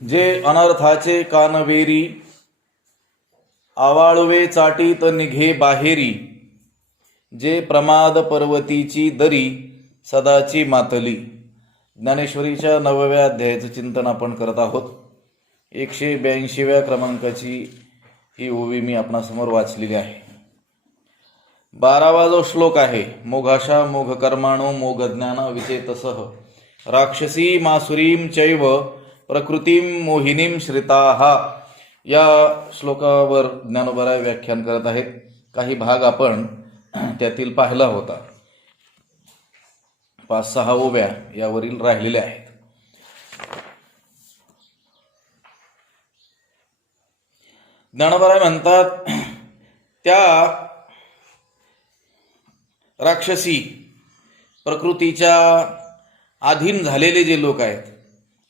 जे अनर्थाचे कानवेरी, आवाळवे चाटीत निघे बाहेरी. जे प्रमाद पर्वतीची दरी, सदाची मातली. ज्ञानेश्वरीच्या 9व्या अध्यायाचं चिंतन आपण करत आहोत. 182व्या क्रमांकाची ही ओवी मी आपणासमोर वाचलेली आहे. 12वा जो श्लोक आहे, मोघाशा मोघ कर्माणो मोघ ज्ञान विचेतसः राक्षसी मासुरीम चैव प्रकृतीम मोहिनीम श्रिताः. या श्लोकावर ज्ञानोबराय व्याख्यान करत आहेत. काही भाग आपण त्यातील पाहिला होता. 5-6 ओव्या यावरील राहिलेल्या आहेत. ज्ञानोबराय म्हणतात, त्या राक्षसी प्रकृतीच्या अधीन झालेले जे लोक आहेत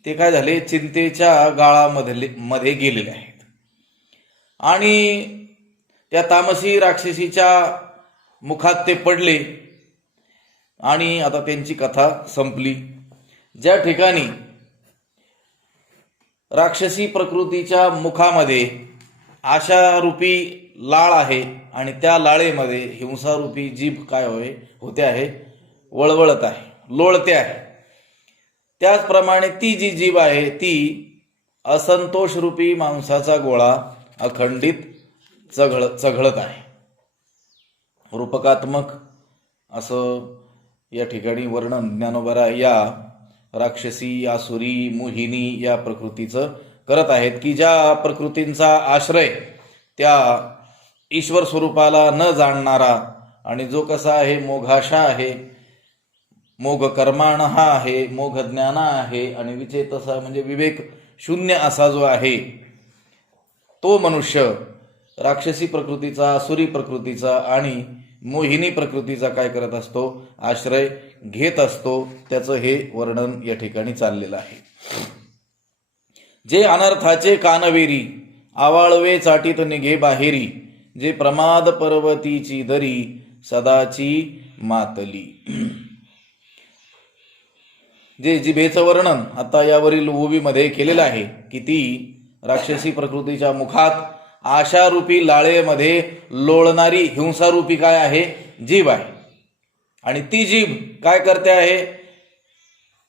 ते काय झाले, चिंतेच्या गाळामध्ये गेलेले आहेत. आणि त्या तामसी राक्षसीच्या मुखात ते पडले आणि आता त्यांची कथा संपली. ज्या ठिकाणी राक्षसी प्रकृतीच्या मुखामध्ये आशारूपी लाळ आहे आणि त्या लाळेमध्ये हिंसारूपी जीभ काय होते आहे, वळवळत आहे, लोळते आहे. त्याचप्रमाणे ती जी जीभ आहे ती असंतोषरूपी मांसाचा गोळा अखंडित चघळत आहे. रूपकात्मक असं या ठिकाणी वर्णन ज्ञानोबराय या राक्षसी, आसुरी, मोहिनी या प्रकृतीचं करत आहेत की ज्या प्रकृतींचा आश्रय त्या ईश्वर स्वरूपाला न जाणणारा आणि जो कसा आहे, मोघाशा आहे, मोघ कर्माण हा आहे, मोघ ज्ञान आहे आणि विचेतसा म्हणजे विवेक शून्य असा जो आहे तो मनुष्य राक्षसी प्रकृतीचा, आसुरी प्रकृतीचा आणि मोहिनी प्रकृतीचा काय करत असतो, आश्रय घेत असतो. त्याचं हे वर्णन या ठिकाणी चाललेलं आहे. जे अनर्थाचे कानवेरी, आवाळवे चाटीत निघे बाहेरी. जे प्रमाद पर्वतीची दरी, सदाची मातली. जे जिभेचं वर्णन आता यावरील ओवीमध्ये केलेलं आहे की ती राक्षसी प्रकृतीच्या मुखात आशारूपी लाळेमध्ये लोळणारी हिंसारूपी काय आहे, जीभ आहे. आणि ती जीभ काय करते आहे,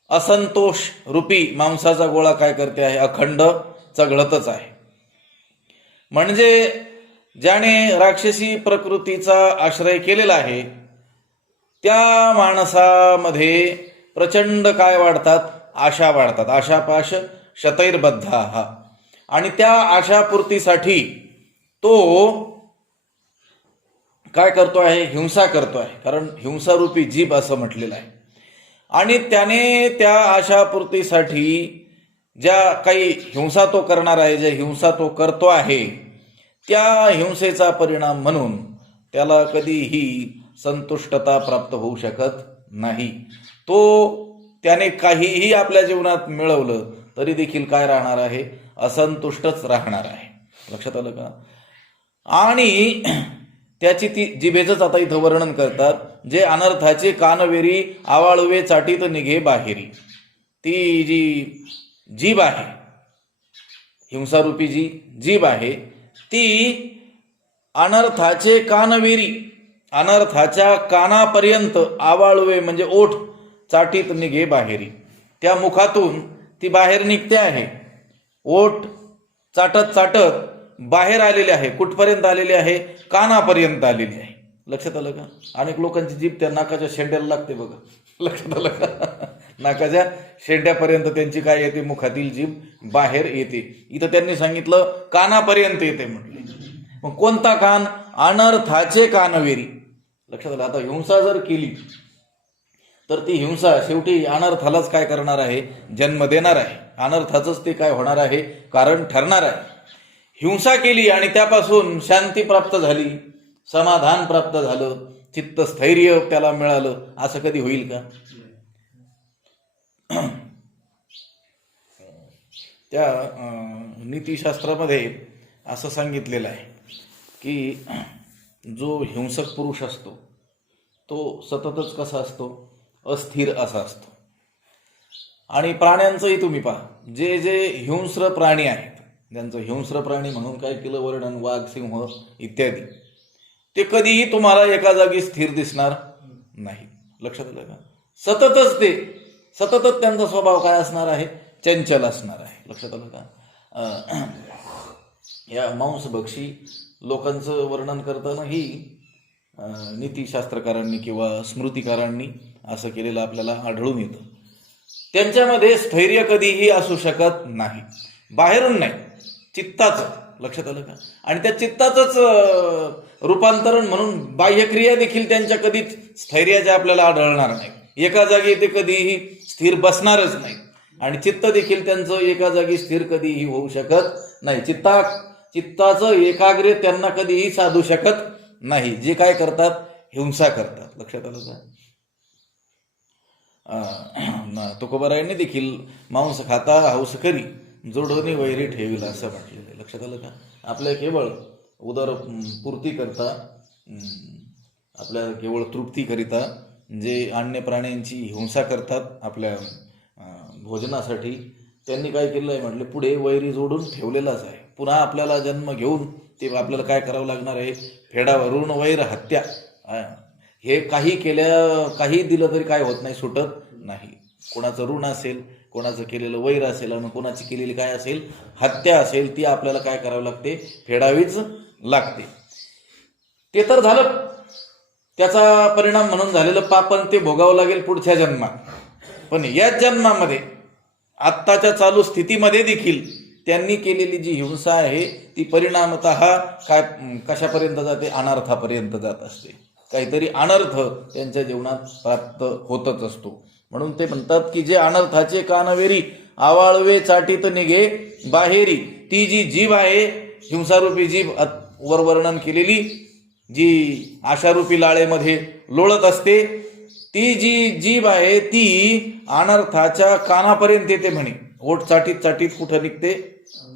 असंतोष रूपी मांसाचा गोळा काय करते आहे, अखंड चघळतच आहे. म्हणजे ज्याने राक्षसी प्रकृतीचा आश्रय केलेला आहे त्या माणसामध्ये प्रचंड काय वाढतात, आशा वाढतात. आशापाश शतैर्बद्धा. आणि त्या आशापूर्तीसाठी तो काय करतो आहे, हिंसा करतो आहे. कारण हिंसारूपी जीभ असं म्हटलेलं आहे. आणि त्याने त्या आशापूर्तीसाठी ज्या काही हिंसा तो करणार आहे, ज्या हिंसा तो करतो आहे त्या हिंसेचा परिणाम म्हणून त्याला कधीही संतुष्टता प्राप्त होऊ शकत नाही. तो त्याने काहीही आपल्या जीवनात मिळवलं तरी देखील काय राहणार आहे, असंतुष्टच राहणार आहे. लक्षात आलं का? आणि त्याची ती जिभेचंच आता इथं वर्णन करतात. जे अनर्थाचे कानवेरी, आवाळवे चाटीत निघे बाहेरी. ती जी जीभ आहे, हिंसारूपी जी जीभ आहे ती अनर्थाचे कानवेरी, अनर्थाच्या कानापर्यंत, आवाळवे म्हणजे ओठ, चाटीत निघे बाहेरी. त्या मुखातून ती बाहेर निघते आहे. ओठ चाटत चाटत बाहेर आलेले आहे. कुठपर्यंत आलेले आहे, कानापर्यंत आलेली आहे. लक्षात आलं का? अनेक लोकांची जीभ त्या नाकाच्या शेंड्याला लागते बघा. लक्षात आलं का? नाकाच्या शेंड्यापर्यंत त्यांची काय येते, मुखातील जीभ बाहेर येते. इथं त्यांनी सांगितलं कानापर्यंत येते म्हटले. मग कोणता कान? अनर्थाचे कानवेरी. लक्षात आलं? आता हिंसा जर केली तर ती हिंसा शेवटी अनर्थालाच काय करणार आहे, जन्म देणार आहे. अनर्थाचंच ते काय होणार आहे, कारण ठरणार आहे. हिंसा केली आणि त्यापासून शांती प्राप्त झाली, समाधान प्राप्त झालं, चित्तस्थैर्य त्याला मिळालं, असं कधी होईल का? त्या नीतिशास्त्रामध्ये असं सांगितलेलं आहे की जो हिंसक पुरुष असतो तो सततच कसा असतो, अस्थिर असा असतो. आणि प्राण्यांचंही तुम्ही पहा, जे जे हिंस्र प्राणी आहेत, ज्यांचं हिंस्र प्राणी म्हणून काय केलं वर्णन, वाघ, सिंह इत्यादी, ते कधीही तुम्हाला एका जागी स्थिर दिसणार नाही. लक्षात आलं का? सततच त्यांचा स्वभाव काय असणार आहे, चंचल असणार आहे. लक्षात आलं का? या मांसभक्षी लोकांचं वर्णन करताना ही नीतिशास्त्रकारांनी किंवा स्मृतिकारांनी असं केलेलं आपल्याला आढळून येतं. त्यांच्यामध्ये स्थैर्य कधीही असू शकत नाही, बाहेरून नाही, चित्ताचं. लक्षात आलं का? आणि त्या चित्ताचंच रूपांतरण म्हणून बाह्यक्रिया देखील त्यांच्या कधीच स्थैर्याच्या आपल्याला आढळणार नाही. एका जागी ते कधीही स्थिर बसणारच नाही. आणि चित्त देखील त्यांचं एका जागी स्थिर कधीही होऊ शकत नाही. चित्ताचं एकाग्र त्यांना कधीही साधू शकत नाही. जे काय करतात, हिंसा करतात. लक्षात आलं का? तुकोबारायांनी देखील मांस खाता हौस करी, जोडोनी वैरी ठेविला असं म्हटलेलं आहे. लक्षात आलं का? आपल्या केवळ उदर पूर्ती करता, आपल्या केवळ तृप्तीकरिता जे अन्य प्राण्यांची हिंसा करतात आपल्या भोजनासाठी, त्यांनी काय केलं आहे म्हटले, पुढे वैरी जोडून ठेवलेलाच आहे. पुन्हा आपल्याला जन्म घेऊन ते आपल्याला काय करावं लागणार आहे, फेडावं. ऋण वैर हत्या, हे काही दिलं तरी काय होत नाही, सुटत नाही. कोणाचं ऋण असेल, कोणाचं केलेलं वैर असेल आणि कोणाची केलेली काय असेल, हत्या असेल, ती आपल्याला काय करावं लागते, फेडावीच लागते. ते तर झालं, त्याचा परिणाम म्हणून झालेलं पापन ते भोगावं लागेल पुढच्या जन्मात. पण याच जन्मामध्ये आत्ताच्या चालू स्थितीमध्ये देखील त्यांनी केलेली जी हिंसा आहे ती परिणामतः काय कशापर्यंत जाते, अनर्थापर्यंत जात असते. काहीतरी अनर्थ त्यांच्या जीवनात प्राप्त होतच असतो. म्हणून ते म्हणतात की जे अनर्थाचे कानवेरी आवाळवे चाटीत निघे बाहेरी, ती जी जीभ आहे, हिंसारूपी जीभ वर वर्णन केलेली, जी आशारूपी लाळेमध्ये लोळत असते, ती जी जीभ आहे ती अनर्थाच्या कानापर्यंत येते म्हणे. ओठ चाटीत चाटीत कुठं निघते,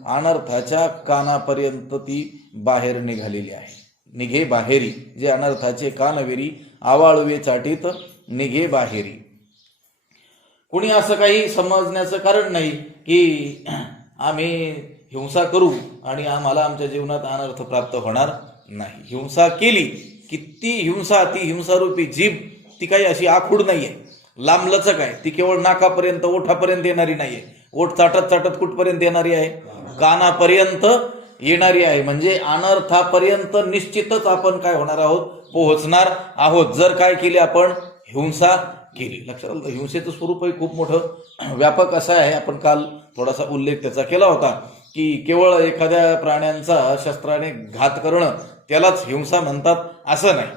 अनर्थाच्या कानापर्यंत ती बाहेर निघालेली आहे. निघे बाहेरी, जे अनर्थाचे कानवेरी आवाळवे चाटीत निघे बाहेरी. कुणी असं काही समजण्याचं कारण नाही की आम्ही हिंसा करू आणि आम्हाला आमच्या जीवनात अनर्थ प्राप्त होणार नाही. हिंसा केली की ती हिंसारूपी जीभ ती काही अशी आखूड नाहीये, लांबलचक आहे. ती केवळ नाकापर्यंत, ओठापर्यंत येणारी नाहीये. ओठ चाटत चाटत कुठपर्यंत येणारी आहे, कानापर्यंत येणारी आहे. म्हणजे अनर्थापर्यंत निश्चितच आपण काय होणार आहोत, पोहोचणार आहोत, जर काय केली आपण, हिंसा केली. लक्षात आलं? हिंसेचं स्वरूपही खूप मोठं व्यापक असं आहे. आपण काल थोडासा उल्लेख त्याचा केला होता की केवळ एखाद्या प्राण्यांचा शस्त्राने घात करणं त्यालाच हिंसा म्हणतात असं नाही.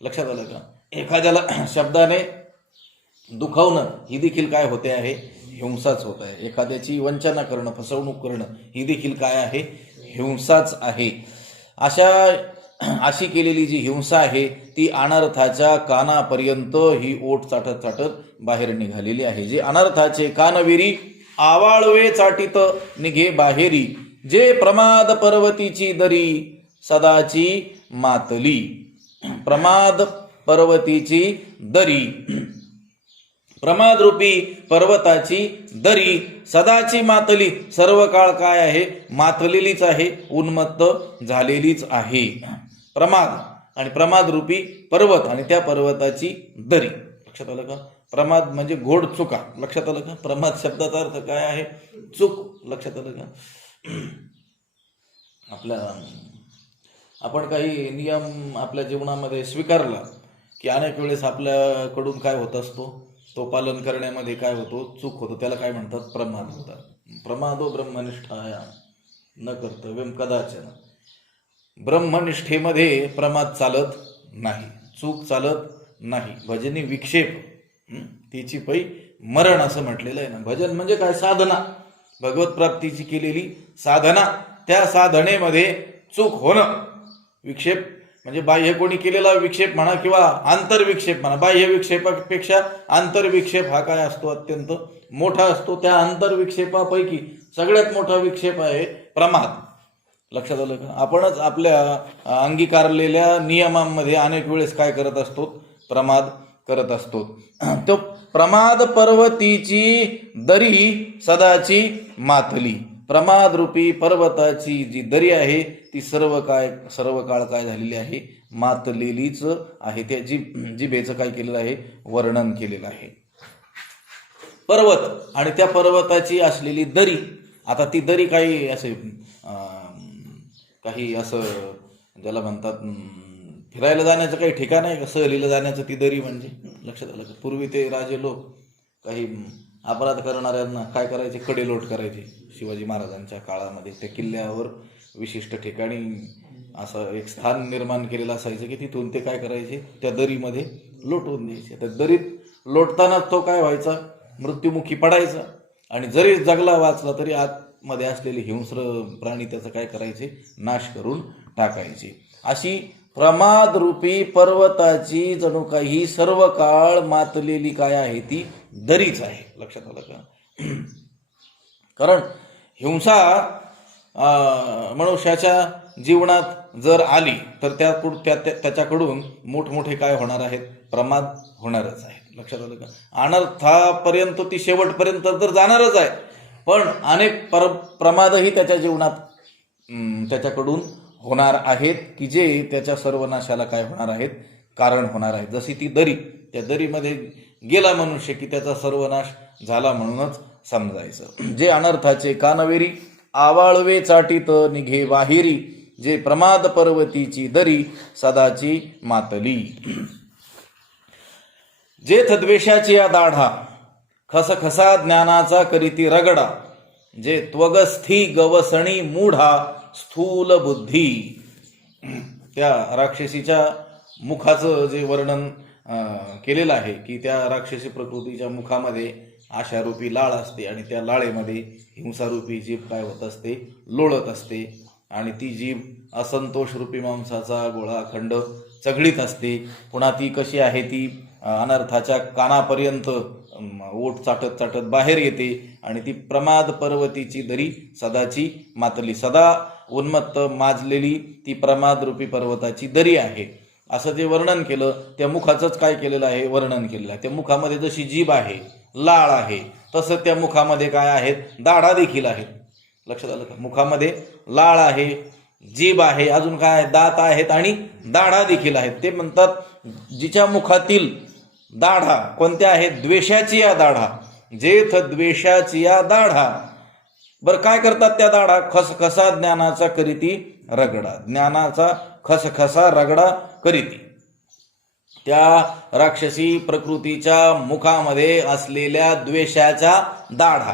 लक्षात आलं का? एखाद्याला शब्दाने दुखावणं ही देखील काय होते आहे, हिंसाच होत आहे. एखाद्याची वंचना करणं, फसवणूक करणं ही देखील काय आहे, हिंसाच आहे. अशी केलेली जी हिंसा आहे ती अनर्थाच्या कानापर्यंत ही ओठ चाटत चाटत बाहेर निघालेली आहे. जे अनर्थाचे कानविरी आवाळवे चाटीत निघे बाहेरी, जे प्रमाद पर्वतीची दरी सदाची मातली. प्रमाद पर्वतीची दरी, प्रमाद रूपी पर्वताची दरी सदाची मातली, सर्व काळ काय आहे, मातलेलीच आहे, उन्मत्त झालेलीच आहे. प्रमाद आणि प्रमाद रूपी पर्वत आणि त्या पर्वताची दरी. लक्षात आलं का? प्रमाद म्हणजे घोड चुका. लक्षात आलं का? प्रमाद शब्दाचा अर्थ काय आहे, चूक. लक्षात आलं का? आपण काही नियम आपल्या जीवनामध्ये स्वीकारला की अनेक वेळेस आपल्याकडून काय होत असतो, तो पालन करण्यामध्ये काय होतो, चूक होतो. त्याला काय म्हणतात, प्रमाद होतात. प्रमादो ब्रह्मनिष्ठाया न कर्तव्यम कदाचन. ब्रह्मनिष्ठेमध्ये प्रमाद चालत नाही, चूक चालत नाही. भजनी विक्षेप तिची पै मरण असं म्हटलेलं आहे ना. भजन म्हणजे काय, साधना, भगवत प्राप्तीची केलेली साधना. त्या साधनेमध्ये चूक होणं, विक्षेप म्हणजे बाह्य कोणी केलेला विक्षेप म्हणा किंवा आंतरविक्षेप म्हणा. बाह्य विक्षेपापेक्षा आंतरविक्षेप हा काय असतो, अत्यंत मोठा असतो. त्या आंतरविक्षेपापैकी सगळ्यात मोठा विक्षेप आहे प्रमाद. लक्षात आलं का? आपणच आपल्या अंगीकारलेल्या नियमांमध्ये अनेक वेळेस काय करत असतो, प्रमाद करत असतो. तो प्रमाद पर्वतीची दरी सदाची मातली. प्रमाद रूपी पर्वताची जी दरी आहे ती सर्व काळ काय झालेली आहे, मातलेलीच आहे. त्या जिभेचं काय केलेलं आहे, वर्णन केलेलं आहे. पर्वत आणि त्या पर्वताची असलेली दरी. आता ती दरी काही असे काही असं ज्याला म्हणतात फिरायला जाण्याचं काही ठिकाण आहे का, सहलीला जाण्याचं ती दरी म्हणजे. लक्षात आलं का? पूर्वी ते राजे लोक काही अपराध करणाऱ्यांना काय करायचे, कडेलोट करायचे. शिवाजी महाराजांच्या काळामध्ये त्या किल्ल्यावर विशिष्ट ठिकाणी असं एक स्थान निर्माण केलेलं असायचं की तिथून ते काय करायचे, त्या दरीमध्ये लोटवून द्यायचे. त्या दरीत लोटताना तो काय व्हायचा, मृत्युमुखी पडायचा. आणि जरी जगला वाचला तरी आतमध्ये असलेले हिंस्र प्राणी त्याचा काय करायचे, नाश करून टाकायचे. अशी प्रमाद रूपी पर्वताची जणू काही सर्व काळ मातलेली काय आहे, ती दरीच आहे. लक्षात आलं का? कारण हिंसा मनुष्याच्या जीवनात जर आली तर त्याच्याकडून मोठमोठे काय होणार आहेत, प्रमाद होणारच आहे. लक्षात आलं का? अनर्थापर्यंत ती शेवटपर्यंत तर जाणारच आहे, पण अनेक प्रमादही त्याच्या जीवनात त्याच्याकडून होणार आहेत की जे त्याच्या सर्वनाशाला काय होणार आहेत, कारण होणार आहेत. जशी ती दरी, त्या दरीमध्ये गेला मनुष्य की त्याचा सर्वनाश झाला म्हणूनच समजायचं. जे अनर्थाचे कानवेरी आवाळवे चाटीत निघे बाहेरी, जे प्रमाद पर्वतीची दरी सदाची मातली. जेथ द्वेषाची या दाढा खसखसा ज्ञानाचा करीती रगडा, जे त्वगस्थी गवसणी मूढा स्थूल बुद्धी. त्या राक्षसीच्या मुखाचं जे वर्णन केलेलं आहे की त्या राक्षसी प्रकृतीच्या मुखामध्ये आशारूपी लाळ असते आणि त्या लाळेमध्ये हिंसारूपी जीभ काय होत असते, लोळत असते. आणि ती जीभ असंतोष रूपी मांसाचा गोळा खंड चघळीत असते. पुन्हा ती कशी आहे, ती अनर्थाच्या कानापर्यंत ओठ चाटत चाटत बाहेर येते. आणि ती प्रमाद पर्वतीची दरी सदाची मातली. सदा उन्मत्त माजलेली ती प्रमाद रूपी पर्वताची दरी आहे. असं जे वर्णन केलं त्या मुखाचंच काय केलेलं आहे, वर्णन केलेलं आहे. त्या मुखामध्ये जशी जीभ आहे, लाळ आहे, तसं त्या मुखामध्ये काय आहेत, दाढा देखील आहेत. लक्षात आलं का? मुखामध्ये लाळ आहे, जीभ आहे, अजून काय, दात आहेत आणि दाढा देखील आहेत. ते म्हणतात जिच्या मुखातील दाढा कोणत्या आहेत, द्वेषाची या दाढा. जेथ द्वेषाची या दाढा. बरं काय करतात त्या दाढा, खसखसा ज्ञानाचा करीती रगडा. ज्ञानाचा खसखसा रगडा करीती. त्या राक्षसी प्रकृतीच्या मुखामध्ये असलेल्या द्वेषाच्या दाढा,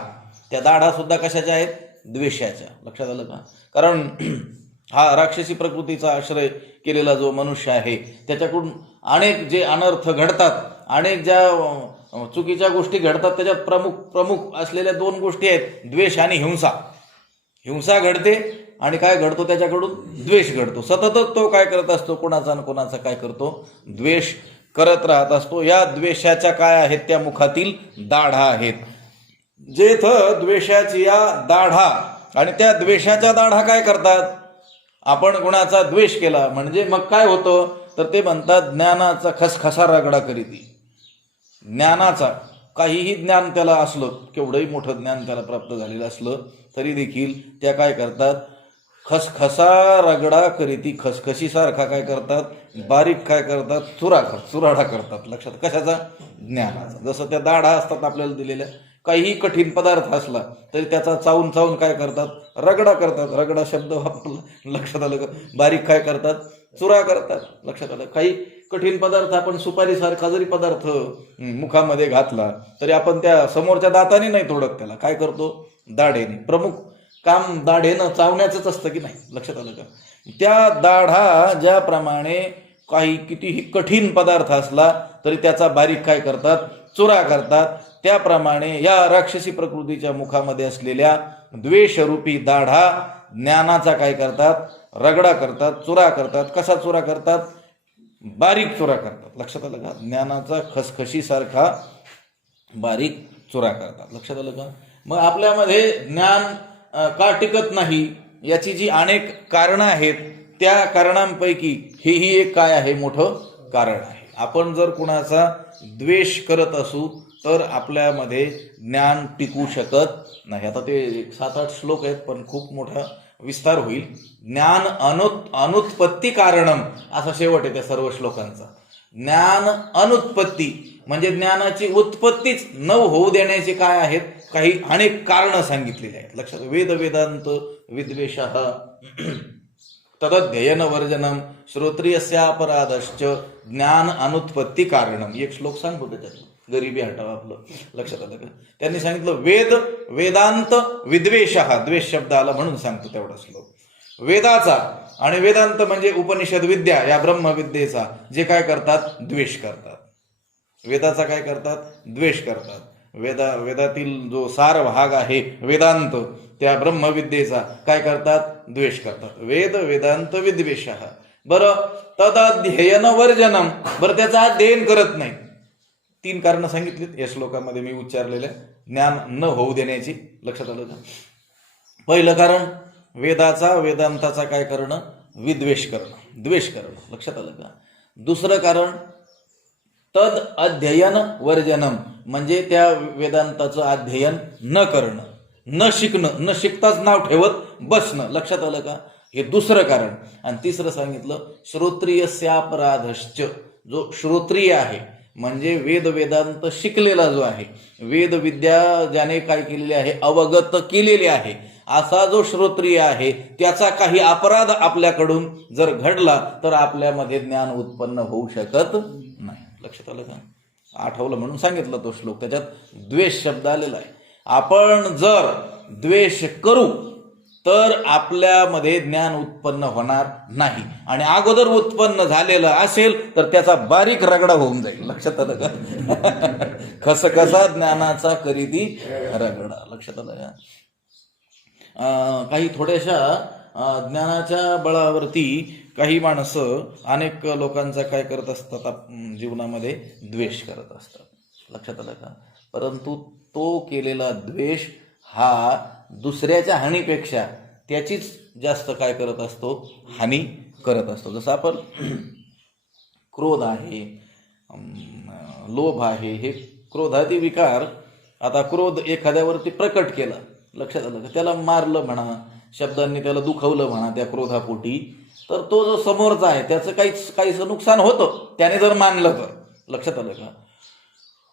त्या दाढा सुद्धा कशाच्या आहेत, द्वेषाच्या. लक्षात आलं का? कारण हा राक्षसी प्रकृतीचा आश्रय केलेला जो मनुष्य आहे त्याच्याकडून अनेक जे अनर्थ घडतात, अनेक ज्या चुकीच्या गोष्टी घडतात, त्याच्यात प्रमुख असलेल्या दोन गोष्टी आहेत, द्वेष आणि हिंसा. हिंसा घडते आणि काय घडतो, त्याच्याकडून द्वेष घडतो. सततच तो काय करत असतो, कोणाचा ना कोणाचा काय करतो, द्वेष करत राहत असतो. या द्वेषाच्या काय आहेत, त्या मुखातील दाढा आहेत. जेथ द्वेषाची या दाढा. आणि त्या द्वेषाच्या दाढा काय करतात, आपण गुणाचा द्वेष केला म्हणजे मग काय होतं, तर ते म्हणतात ज्ञानाचा खसखसा रगडा करीती. ज्ञानाचा काहीही ज्ञान त्याला असलं, केवढंही मोठं ज्ञान त्याला प्राप्त झालेलं असलं तरी देखील त्या काय करतात, खसखसा रगडा करीती. खसखशीसारखा काय करतात, बारीक काय करतात, चुराडा करतात. लक्षात, कशाचा, ज्ञानाचा. जसं त्या दाढा असतात आपल्याला दिलेल्या, काहीही कठीण पदार्थ असला तरी त्याचा चावून चावून काय करतात, रगडा करतात. रगडा शब्द वापरला, लक्षात आलं का? बारीक काय करतात, चुरा करतात. लक्षात आलं? काही कठीण पदार्थ आपण सुपारीसारखा जरी पदार्थ मुखामध्ये घातला तरी आपण त्या समोरच्या दाताने नाही तोडत, त्याला काय करतो, दाढेने. प्रमुख काम दाढेनं चावण्याचंच असतं की नाही. लक्षात आलं का? त्या दाढा ज्याप्रमाणे काही कितीही कठीण पदार्थ असला तरी त्याचा बारीक काय करतात, चुरा करतात, त्याप्रमाणे या राक्षसी प्रकृतीच्या मुखामध्ये असलेल्या द्वेषरूपी दाढा ज्ञानाचा काय करतात, रगडा करतात, चुरा करतात. कसा चुरा करतात, बारीक चुरा करतात. लक्षात आलं का? ज्ञानाचा खसखशीसारखा बारीक चुरा करतात. लक्षात आलं का? मग आपल्यामध्ये ज्ञान का टिकत नाही, याची जी अनेक कारणं आहेत, त्या कारणांपैकी हेही एक काय आहे, मोठं कारण आहे. आपण जर कुणाचा द्वेष करत असू तर आपल्यामध्ये ज्ञान टिकू शकत नाही. आता ते 7-8 श्लोक आहेत, पण खूप मोठा विस्तार होईल. ज्ञान अनुत्पत्ती कारणम असा शेवट आहे त्या सर्व श्लोकांचा. ज्ञान अनुत्पत्ती म्हणजे ज्ञानाची उत्पत्तीच न होऊ देण्याचे काय आहेत, काही अनेक कारणं सांगितलेली आहेत. लक्षात, वेद वेदांत विद्वेषः तदध्ययन वर्जनम श्रोत्रियस्यापराधश्च ज्ञान अनुत्पत्ती कारणम. एक श्लोक सांगतो त्याच्यात, गरिबी हटावा आपलं. लक्षात आलं का? त्यांनी सांगितलं वेद वेदांत विद्वेषः, द्वेष शब्द आला म्हणून सांगतो तेवढा श्लोक. वेदाचा आणि वेदांत म्हणजे उपनिषद विद्या, या ब्रह्मविद्येचा जे काय करतात, द्वेष करतात. वेदाचा काय करतात, द्वेष करतात. वेदातील जो सार भाग आहे वेदांत, त्या ब्रह्मविद्येचा काय करतात, द्वेष करतात. वेद वेदांत विद्वेषः. बरं, तदध्ययन वर्जनम, बरं त्याचं अध्ययन करत नाही. 3 कारणं सांगितलीत या श्लोकामध्ये मी उच्चारलेल्या ज्ञान न होऊ देण्याची. लक्षात आलं का? पहिलं कारण वेदाचा वेदांताचा काय करणं, विद्वेष करणं, द्वेष करणं. लक्षात आलं का? दुसरं कारण तद अध्ययन वर्जनम म्हणजे त्या वेदांताचं अध्ययन न करणं, न शिकणं, न शिकताच नाव ठेवत बसणं. लक्षात आलं का? हे दुसरं कारण. आणि तिसरं सांगितलं श्रोत्रियस्यापराधश्च, जो श्रोत्रिय आहे म्हणजे वेद वेदांत शिकलेला जो आहे, वेद विद्या ज्याने काय केलेली आहे, अवगत केलेली आहे, असा जो श्रोत्रिय आहे त्याचा काही अपराध आपल्याकडून जर घडला तर आपल्यामध्ये ज्ञान उत्पन्न होऊ शकत नाही. लक्षात आलं का? आठवलं म्हणून सांगितलं तो श्लोक. त्याच्यात द्वेष शब्द आलेला आहे. आपण जर द्वेष करू तर आपल्यामध्ये ज्ञान उत्पन्न होणार नाही, आणि अगोदर उत्पन्न झालेलं असेल तर त्याचा बारीक रगडा होऊन जाईल. लक्षात आलं का? खसखसा ज्ञानाचा करीती रगडा. लक्षात आलं का? काही थोड्याशा ज्ञानाच्या बळावरती काही माणसं, अनेक लोकांचा काय करत असतात, जीवनामध्ये द्वेष करत असतात. लक्षात आलं का? परंतु तो केलेला द्वेष हा दुसऱ्याच्या हानीपेक्षा त्याचीच जास्त काय करत असतो, हानी करत असतो. जसं आपण क्रोध आहे, लोभ आहे, हे क्रोधादी विकार. आता क्रोध एखाद्यावरती प्रकट केला, लक्षात आलं का, त्याला मारलं म्हणा, शब्दांनी त्याला दुखवलं म्हणा त्या क्रोधापोटी, तर तो जो समोरचा आहे त्याचं काहीच नुकसान होतं त्याने जर मानलं तर. लक्षात आलं का?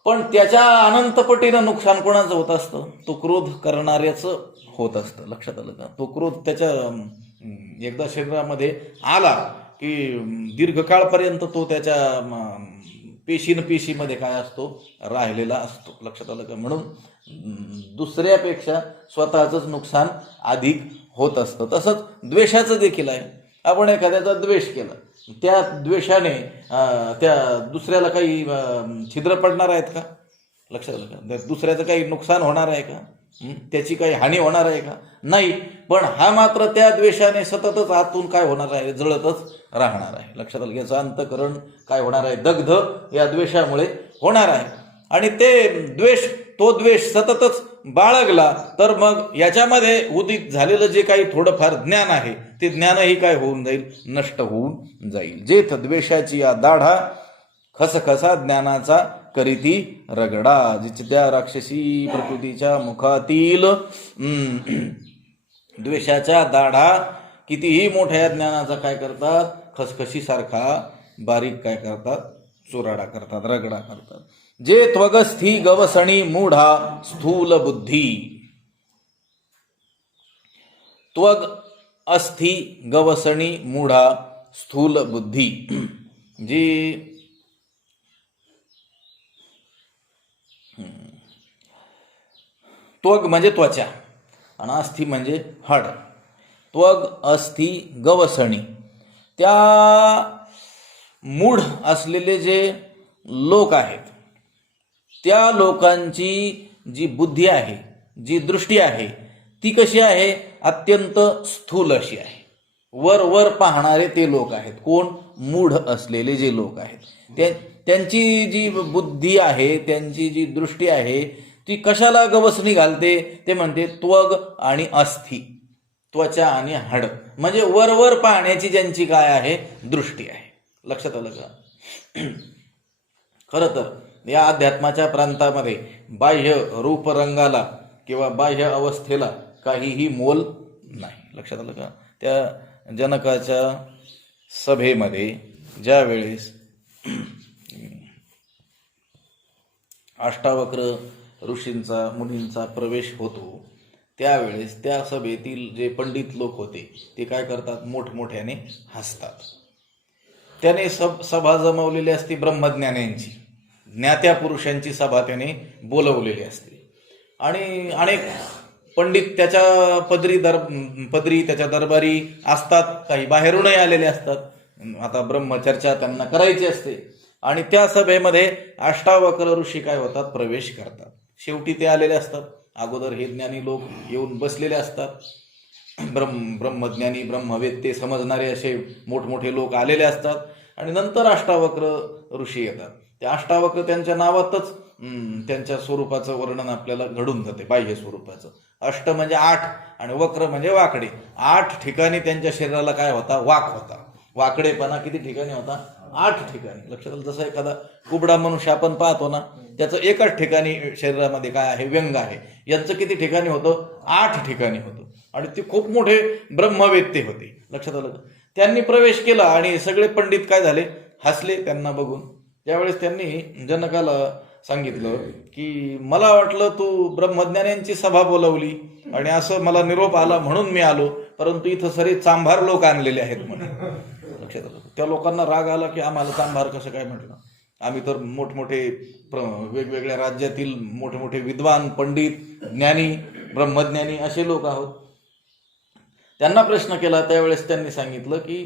पण त्याच्या अनंतपटीनं नुकसान कोणाचं होत असतं, तो क्रोध करणाऱ्याचं होत असतं. लक्षात आलं का? तो क्रोध त्याच्या एकदा शरीरामध्ये आला की दीर्घकाळपर्यंत तो त्याच्या पेशीमध्ये काय असतो, राहिलेला असतो. लक्षात आलं का? म्हणून दुसऱ्यापेक्षा स्वतःचंच नुकसान अधिक होत असतं. तसंच द्वेषाचं देखील आहे. आपण एखाद्याचा द्वेष केला, त्या द्वेषाने त्या दुसऱ्याला काही छिद्र पडणार आहेत का? लक्षात आलं का? दुसऱ्याचं काही नुकसान होणार आहे का? त्याची काही हानी होणार आहे का? नाही. पण हा मात्र त्या द्वेषाने सततच आतून काय होणार आहे, जळतच राहणार आहे. लक्षात आलं? याचं अंतःकरण काय होणार आहे, दग्ध या द्वेषामुळे होणार आहे. आणि तो द्वेष सततच बाळगला तर मग याच्यामध्ये उदित झालेलं जे काही थोडंफार ज्ञान आहे ते ज्ञानही काय होऊन जाईल, नष्ट होऊन जाईल. जेथ द्वेषाची या दाढा खसखसा ज्ञानाचा करीती रगडा. जिची त्या राक्षसी प्रकृतीच्या मुखातील द्वेषाच्या दाढा कितीही मोठ्या ज्ञानाचा काय करतात, खसखशीसारखा बारीक काय करतात, चुराडा करतात, रगडा करतात. जे त्वगस्थी गवसणी मूढा स्थूल बुद्धी. त्वग अस्थि गवसणी मूढा स्थूल बुद्धी. जी त्वग म्हणजे त्वचा आणि अस्थि म्हणजे हाड. त्वग अस्थि गवसणी, त्या मूढ असलेले जे लोक आहेत त्या लोकांची जी बुद्धी आहे, जी दृष्टी आहे ती कशी आहे, अत्यंत स्थूल अशी आहे. वर पाहणारे ते लोक आहेत. कोण? मूढ असलेले जे लोक आहेत त्यांची जी बुद्धी आहे, त्यांची जी दृष्टी आहे ती कशाला गवसणी घालते, ते म्हणते त्वग आणि अस्थि, त्वचा आणि हाड. म्हणजे वर पाहण्याची ज्यांची काय आहे, दृष्टी आहे. लक्षात आलं का? खरं तर या अध्यात्माच्या प्रांतामध्ये बाह्य रूपरंगाला किंवा बाह्य अवस्थेला काहीही मोल नाही. लक्षात आलं का? त्या जनकाच्या सभेमध्ये ज्या वेळेस अष्टावक्र ऋषींचा मुनींचा प्रवेश होतो त्यावेळेस त्या सभेतील जे पंडित लोक होते ते काय करतात, मोठमोठ्याने हसतात. त्याने सभा जमवलेली असती ब्रह्मज्ञान्यांची, ज्ञात्या पुरुषांची सभा त्याने बोलवलेली असते आणि अनेक पंडित त्याच्या पदरी त्याच्या दरबारी असतात, काही बाहेरूनही आलेले असतात. आता ब्रह्मचर्चा त्यांना करायची असते आणि त्या सभेमध्ये अष्टावक्र ऋषी काय होतात, प्रवेश करतात. शेवटी ते आलेले असतात. अगोदर हे ज्ञानी लोक येऊन बसलेले असतात. ब्रह्मज्ञानी ब्रह्मवेत्ते समजणारे असे मोठमोठे लोक आलेले असतात आणि नंतर अष्टावक्र ऋषी येतात. त्या अष्टावक्र त्यांच्या नावातच त्यांच्या स्वरूपाचं वर्णन आपल्याला घडून जाते, बाह्य स्वरूपाचं. अष्ट म्हणजे 8 आणि वक्र म्हणजे वाकडे. 8 ठिकाणी त्यांच्या शरीराला काय होता, वाक होता. वाकडेपणा किती ठिकाणी होता, 8 ठिकाणी. लक्षात आलं? जसं एखादा कुबडा मनुष्य आपण पाहतो ना, त्याचं एकाच ठिकाणी शरीरामध्ये काय आहे, व्यंग आहे. यांचं किती ठिकाणी होतं, 8 ठिकाणी होतं आणि ते खूप मोठे ब्रह्मवेत्ते होते. लक्षात आलं? त्यांनी प्रवेश केला आणि सगळे पंडित काय झाले, हसले त्यांना बघून. त्यावेळेस त्यांनी जनकाला सांगितलं की मला वाटलं तू ब्रह्मज्ञान्यांची सभा बोलवली आणि असं मला निरोप आला म्हणून मी आलो, परंतु इथं सरे चांभार लोक आणलेले आहेत म्हणून. लक्षात आलं? त्या लोकांना राग आला की आम्हाला चांभार कसं काय म्हटलं, आम्ही तर मोठमोठे वेगवेगळ्या राज्यातील मोठे विद्वान पंडित ज्ञानी ब्रह्मज्ञानी असे लोक आहोत. त्यांना प्रश्न केला त्यावेळेस त्यांनी सांगितलं की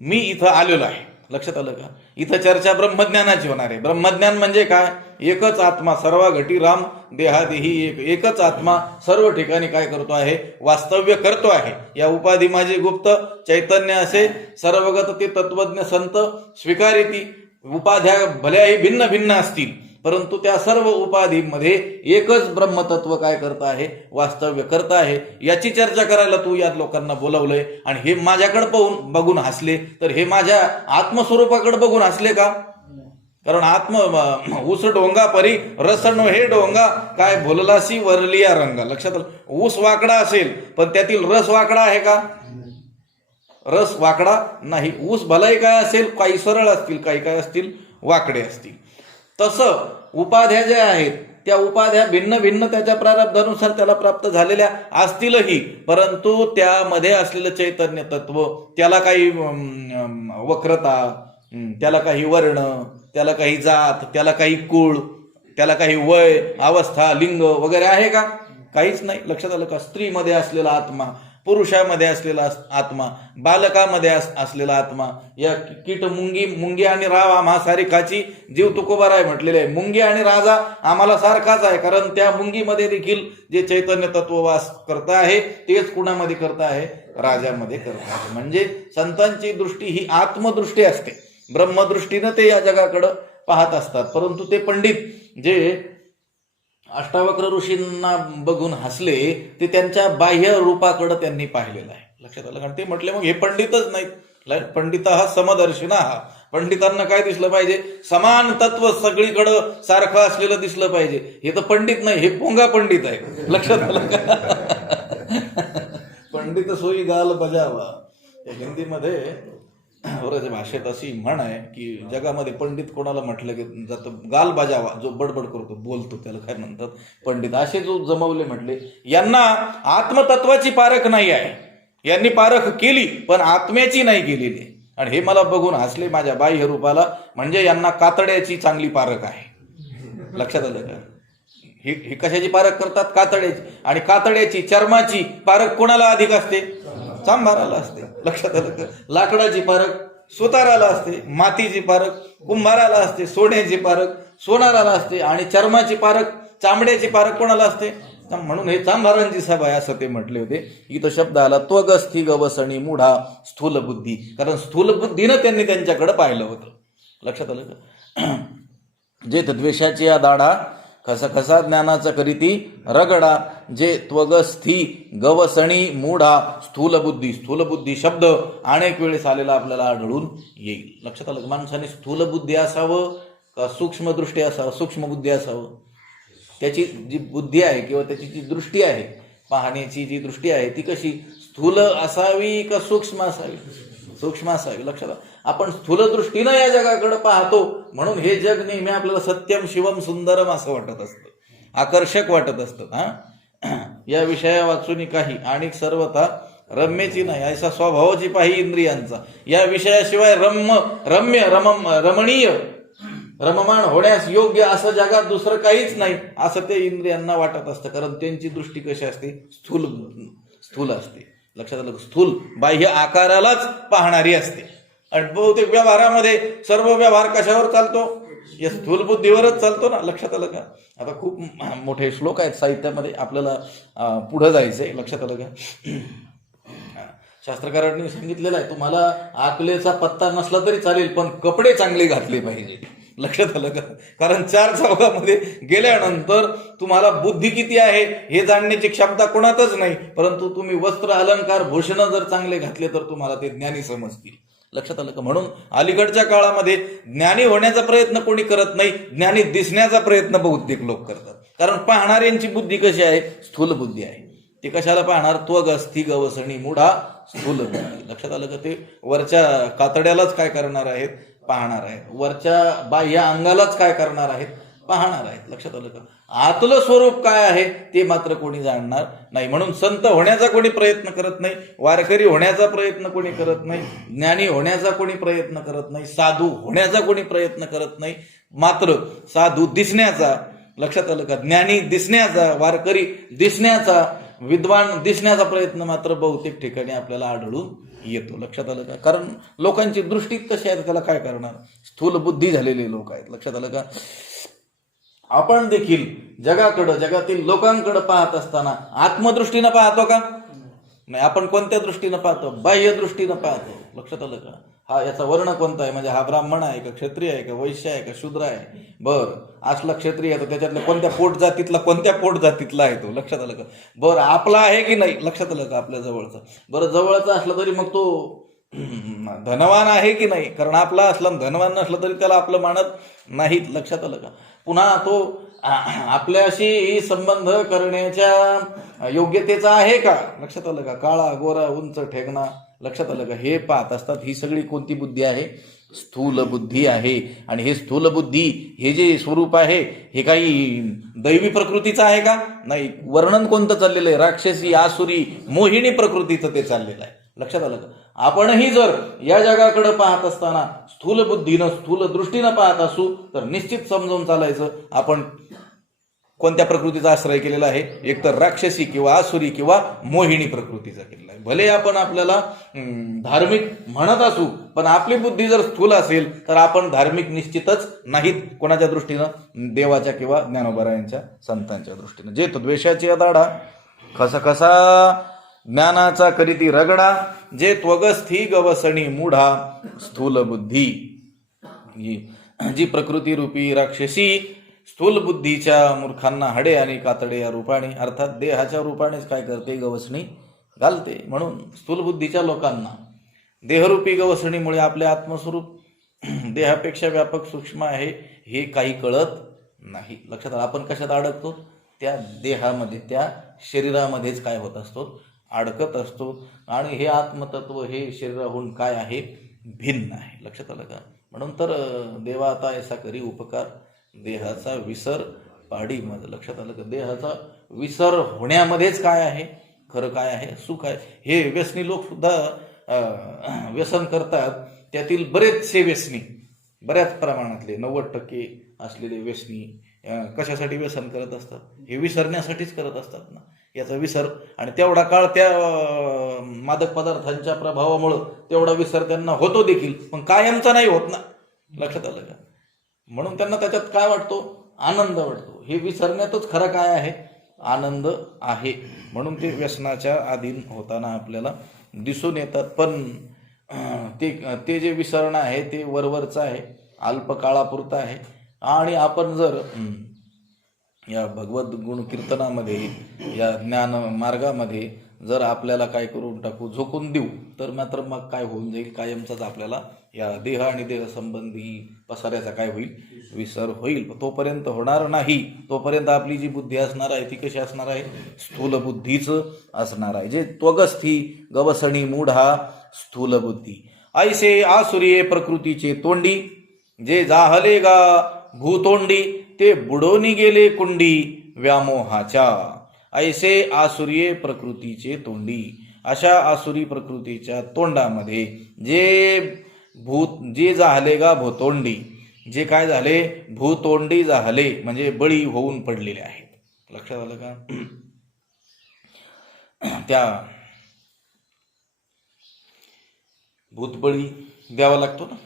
मी इथं आलेलो आहे. लक्षात आलं का? इथं चर्चा ब्रह्मज्ञानाची होणार आहे. ब्रह्मज्ञान म्हणजे काय, एकच आत्मा सर्व घटी राम देहादेही एक. एकच आत्मा सर्व ठिकाणी काय करतो आहे, वास्तव्य करतो आहे. या उपाधी माझे गुप्त चैतन्य असे सर्वगत ते तत्वज्ञ संत स्वीकारिती. उपाध्या भल्याही भिन्न भिन्न असतील परंतु त्या सर्व उपाधीमध्ये एकच ब्रह्मतत्व काय करत आहे, वास्तव्य करत आहे. याची चर्चा करायला तू या लोकांना बोलावलंय आणि हे माझ्याकडे बघून हसले, तर हे माझ्या आत्मस्वरूपाकडे बघून हसले का? कारण ऊस डोंगा परी रसन हे डोंगा काय भोललासी वरलिया रंगा. लक्षात आलं? ऊस वाकडा असेल पण त्यातील रस वाकडा आहे का? रस वाकडा नाही. ऊस भलाही काय असेल, काही सरळ असतील, काही काय असतील वाकडे असतील. तसं उपाध्या ज्या आहेत त्या उपाध्या भिन्न भिन्न त्याच्या प्रारब्धानुसार त्याला प्राप्त झालेल्या असतीलही, परंतु त्यामध्ये असलेलं चैतन्य तत्व, त्याला काही वक्रता, त्याला काही वर्ण, त्याला काही जात, त्याला काही कुळ, त्याला काही वय अवस्था लिंग वगैरे आहे का? काहीच नाही. लक्षात आलं का? स्त्रीमध्ये असलेला आत्मा, पुरुषामध्ये असलेला आत्मा, बालकामध्ये असलेला आत्मा. या कीट मुंगी आणि राव आम्हा सारिखाची जीव तुकोबाराय म्हटलेले आहे. मुंगी आणि राजा आम्हाला सारखाच आहे, कारण त्या मुंगीमध्ये देखील जे चैतन्य तत्व वास करत आहे तेच कुणामध्ये करत आहे, राजामध्ये करत आहे. म्हणजे संतांची दृष्टी ही आत्मदृष्टी असते. ब्रह्मदृष्टीनं ते या जगाकडं पाहत असतात. परंतु ते पंडित जे अष्टावक्र ऋषींना बघून हसले ते त्यांच्या बाह्य रूपाकडे त्यांनी पाहिलेलं आहे. लक्षात आलं? कारण ते म्हटले मग हे पंडितच नाहीत. पंडित हा समदर्शिना. हा पंडितांना काय दिसलं पाहिजे, समान तत्व सगळीकडं सारखं असलेलं दिसलं पाहिजे. हे तर पंडित नाही, हे पोंगा पंडित आहे. लक्षात आलं का? पंडित सोयी गाल बजावा. हिंदीमध्ये व्रज भाषेत अशी म्हण आहे की जगामध्ये पंडित कोणाला म्हटलं की जातं, गाल बजावा, जो बडबड करतो बोलतो त्याला काय म्हणतात, पंडित. असे जो जमवले म्हटले, यांना आत्मतत्वाची पारख नाही आहे. यांनी पारख केली पण आत्म्याची नाही केलेली. आणि हे मला बघून हसले माझ्या बाह्य रूपाला, म्हणजे यांना कातड्याची चांगली पारख आहे. लक्षात आलं का? हे कशाची पारख करतात, कातड्याची. आणि कातड्याची चर्माची पारख कोणाला अधिक असते, चांभाराला असते. लक्षात आलं का? लाकडाची पारख सुताराला असते, मातीची पारख कुंभाराला असते, सोन्याची पारख सोनाराला असते आणि चर्माची पारख चामड्याची पारख कोणाला असते. म्हणून हे चांभारांची सभा आहे असं ते म्हटले होते. इथं शब्द आला त्वगस्थी गवसणी मूढा स्थूल बुद्धी, कारण स्थूल बुद्धीनं त्यांनी त्यांच्याकडे पाहिलं होतं. लक्षात आलं का? जे द्वेषाची या दाढा खसा खसा ज्ञानाचा करीती रगडा, जे त्वगस्थी गवसणी मूढा स्थूल बुद्धी शब्द अनेक वेळेस आलेला आपल्याला आढळून येईल. लक्षात आलं? माणसाने स्थूल बुद्धी असावं का सूक्ष्मदृष्टी असावं, सूक्ष्मबुद्धी असावं. त्याची जी बुद्धी आहे किंवा त्याची जी दृष्टी आहे, पाहण्याची जी दृष्टी आहे ती कशी स्थूल असावी का सूक्ष्म असावी? सूक्ष्म असावी. लक्षात आपण स्थूल दृष्टीनं या जगाकडे पाहतो म्हणून हे जग नेहमी आपल्याला सत्यम शिवम सुंदरम असं वाटत असतं, आकर्षक वाटत असतं. या विषया वाचून काही आणि सर्वथा रम्यची नाही ऐसा स्वभावाची पाही इंद्रियांचा. या विषयाशिवाय रमणीय रममाण होण्यास योग्य असं जगात दुसरं काहीच नाही असं ते इंद्रियांना वाटत असतं. कारण त्यांची दृष्टी कशी असते? स्थूल असते. लक्षात आलं? स्थूल बाह्य आकारालाच पाहणारी असते. आणि बहुतेक व्यवहारामध्ये सर्व व्यवहार कशावर चालतो? या स्थूल बुद्धीवरच चालतो ना. लक्षात आलं का? आता खूप मोठे श्लोक आहेत साहित्यामध्ये, आपल्याला पुढे जायचंय. लक्षात आलं का? शास्त्रकारांनी सांगितलेलं आहे तुम्हाला आकलेचा पत्ता नसला तरी चालेल पण कपडे चांगले घातले पाहिजे. लक्षात आलं का? कारण चार चौघामध्ये गेल्यानंतर तुम्हाला बुद्धी किती आहे हे जाणण्याची क्षमता कोणातच नाही, परंतु तुम्ही वस्त्र अलंकार भूषण जर चांगले घातले तर तुम्हाला ते ज्ञानी समजतील. लक्षात आलं का? म्हणून अलीकडच्या काळामध्ये ज्ञानी होण्याचा प्रयत्न कोणी करत नाही, ज्ञानी दिसण्याचा प्रयत्न बहुतेक लोक करतात. कारण पाहणाऱ्यांची बुद्धी कशी आहे? स्थूल बुद्धी आहे. ते कशाला पाहणार? त्वग अस्थि गवसणी मूढा स्थूल बुद्धी. लक्षात आलं का? ते वरच्या कातड्यालाच काय करणार आहेत? पाहणार आहेत. वरच्या बाह्य अंगालाच काय करणार आहेत? पाहणार आहेत. लक्षात आलं का? आतलं स्वरूप काय आहे ते मात्र कोणी जाणणार नाही. म्हणून संत होण्याचा कोणी प्रयत्न करत नाही, वारकरी होण्याचा प्रयत्न कोणी करत नाही, ज्ञानी होण्याचा कोणी प्रयत्न करत नाही, साधू होण्याचा कोणी प्रयत्न करत नाही. मात्र साधू दिसण्याचा, लक्षात आलं का? ज्ञानी दिसण्याचा, वारकरी दिसण्याचा, विद्वान दिसण्याचा प्रयत्न मात्र बहुतेक ठिकाणी आपल्याला आढळून येतो. लक्षात आलं का? कारण लोकांची दृष्टी कशी आहे त्याला काय करणार? स्थूल बुद्धी झालेले लोक आहेत. लक्षात आलं का? आपण देखील जगाकडं, जगातील लोकांकडे पाहत असताना आत्मदृष्टीनं पाहतो का? नाही. आपण कोणत्या दृष्टीनं पाहतो? बाह्य दृष्टीनं पाहतो. लक्षात आलं का? हा याचा वर्ण कोणता आहे, म्हणजे हा ब्राह्मण आहे का, क्षत्रिय आहे का, वैश्य आहे का, शूद्र आहे? बरं, असला क्षत्रिय आहे तर त्याच्यातल्या कोणत्या पोट जातीतला आहे तो? लक्षात आलं का? बरं, आपला आहे की नाही? लक्षात आलं का? आपल्या जवळचा. बरं, जवळचा असला तरी मग तो धनवान आहे की नाही? कारण आपला असला धनवान नसला तरी त्याला आपलं मानत नाहीत. लक्षात आलं का? पुन्हा तो आपल्याशी संबंध करण्याच्या योग्यतेचा आहे का? लक्षात आलं का? काळा गोरा उंच ठेगणा. लक्षात आलं का? हे पाहत असतात. ही सगळी कोणती बुद्धी आहे? स्थूल बुद्धी आहे. आणि हे स्थूल बुद्धी हे जे स्वरूप आहे हे काही दैवी प्रकृतीचं आहे का? नाही. वर्णन कोणतं चाललेलं आहे? राक्षसी, आसुरी, मोहिनी प्रकृतीचं ते चाललेलं आहे. लक्षात आलं का? आपणही जर या जगाकडे पाहत असताना स्थूल बुद्धीनं, स्थूल दृष्टीनं पाहत असू तर निश्चित समजावून चालायचं आपण कोणत्या प्रकृतीचा आश्रय केलेला आहे? एकतर राक्षसी किंवा आसुरी किंवा मोहिनी प्रकृतीचा केलेला आहे. भले आपण आपल्याला धार्मिक म्हणत असू पण आपली बुद्धी जर स्थूल असेल तर आपण धार्मिक निश्चितच नाहीत. कोणाच्या दृष्टीनं? देवाच्या किंवा ज्ञानोबरायांच्या संतांच्या दृष्टीनं. जे तो द्वेषाची अदाडा कसा कसा ज्ञानाचा करीती रगडा, जे त्वगस्थी गवसणी मूढा स्थूल बुद्धी. जी प्रकृती रूपी राक्षसी स्थूल बुद्धीच्या मूर्खांना हाडे आणि कातडे या रूपाने, अर्थात देहाच्या रूपानेच काय करते? गवसणी घालते. म्हणून स्थूल बुद्धीच्या लोकांना देहरूपी गवसणीमुळे आपले आत्मस्वरूप देहापेक्षा व्यापक सूक्ष्म आहे हे काही कळत नाही. लक्षात आपण कशात अडकतो? त्या देहामध्ये, त्या शरीरामध्येच काय होत असतो? अडकत असतो. आणि हे आत्मतत्व हे शरीराहून काय आहे? भिन्न आहे. लक्षात आलं का? म्हणून तर देवा आता ऐसा करी उपकार, देहाचा विसर पाडी मज. लक्षात आलं का? देहाचा विसर होण्यामध्येच काय आहे? खरं काय आहे? सुख आहे. हे व्यसनी लोक सुद्धा व्यसन करतात. त्यातील बरेचसे व्यसनी, बऱ्याच प्रमाणातले 90% असलेले व्यसनी कशासाठी व्यसन करत असतात? हे विसरण्यासाठीच करत असतात ना. याचा विसर, आणि तेवढा काळ त्या मादक पदार्थांच्या प्रभावामुळं तेवढा विसर त्यांना होतो देखील, पण कायमचा नाही होत ना. लक्षात आलं का? म्हणून त्यांना त्याच्यात काय वाटतो? आनंद वाटतो. हे विसरण्यातच खरं काय आहे? आनंद आहे. म्हणून ते व्यसनाच्या अधीन होताना आपल्याला दिसून येतात. पण ते जे विसरणं आहे ते वरवरचं आहे, अल्प काळापुरतं आहे. आणि आपण जर या भगवत गुण कीर्तनामध्ये, या ज्ञान मार्गामध्ये जर आपल्याला काय करून टाकू, झोकून देऊ, तर मात्र मग काय होऊन जाईल, कायमचाच आपल्याला या देह आणि देह संबंधी पसाऱ्याचा काय होईल, विसर होईल. तोपर्यंत होणार नाही. तोपर्यंत आपली जी बुद्धी असणार आहे ती कशी असणार आहे, स्थूल बुद्धीच असणार आहे. जे त्वगस्थी गवसणी मूढा स्थूल बुद्धी. ऐसे आसुरिये प्रकृतीचे तोंडी, जे जाहले गा भूतोंडी, ते बुडोनी गेले कुंडी व्यामोहाच्या. ऐसे आसुरिये प्रकृतीचे तोंडी, अशा आसुरी प्रकृतीच्या तोंडामध्ये जे जाहले गा भूतोंडी, जे काय झाले, भूतोंडी झाले म्हणजे बळी होऊन पडलेले आहेत. लक्षात आलं का? त्या भूतबळी द्यावा लागतो ना,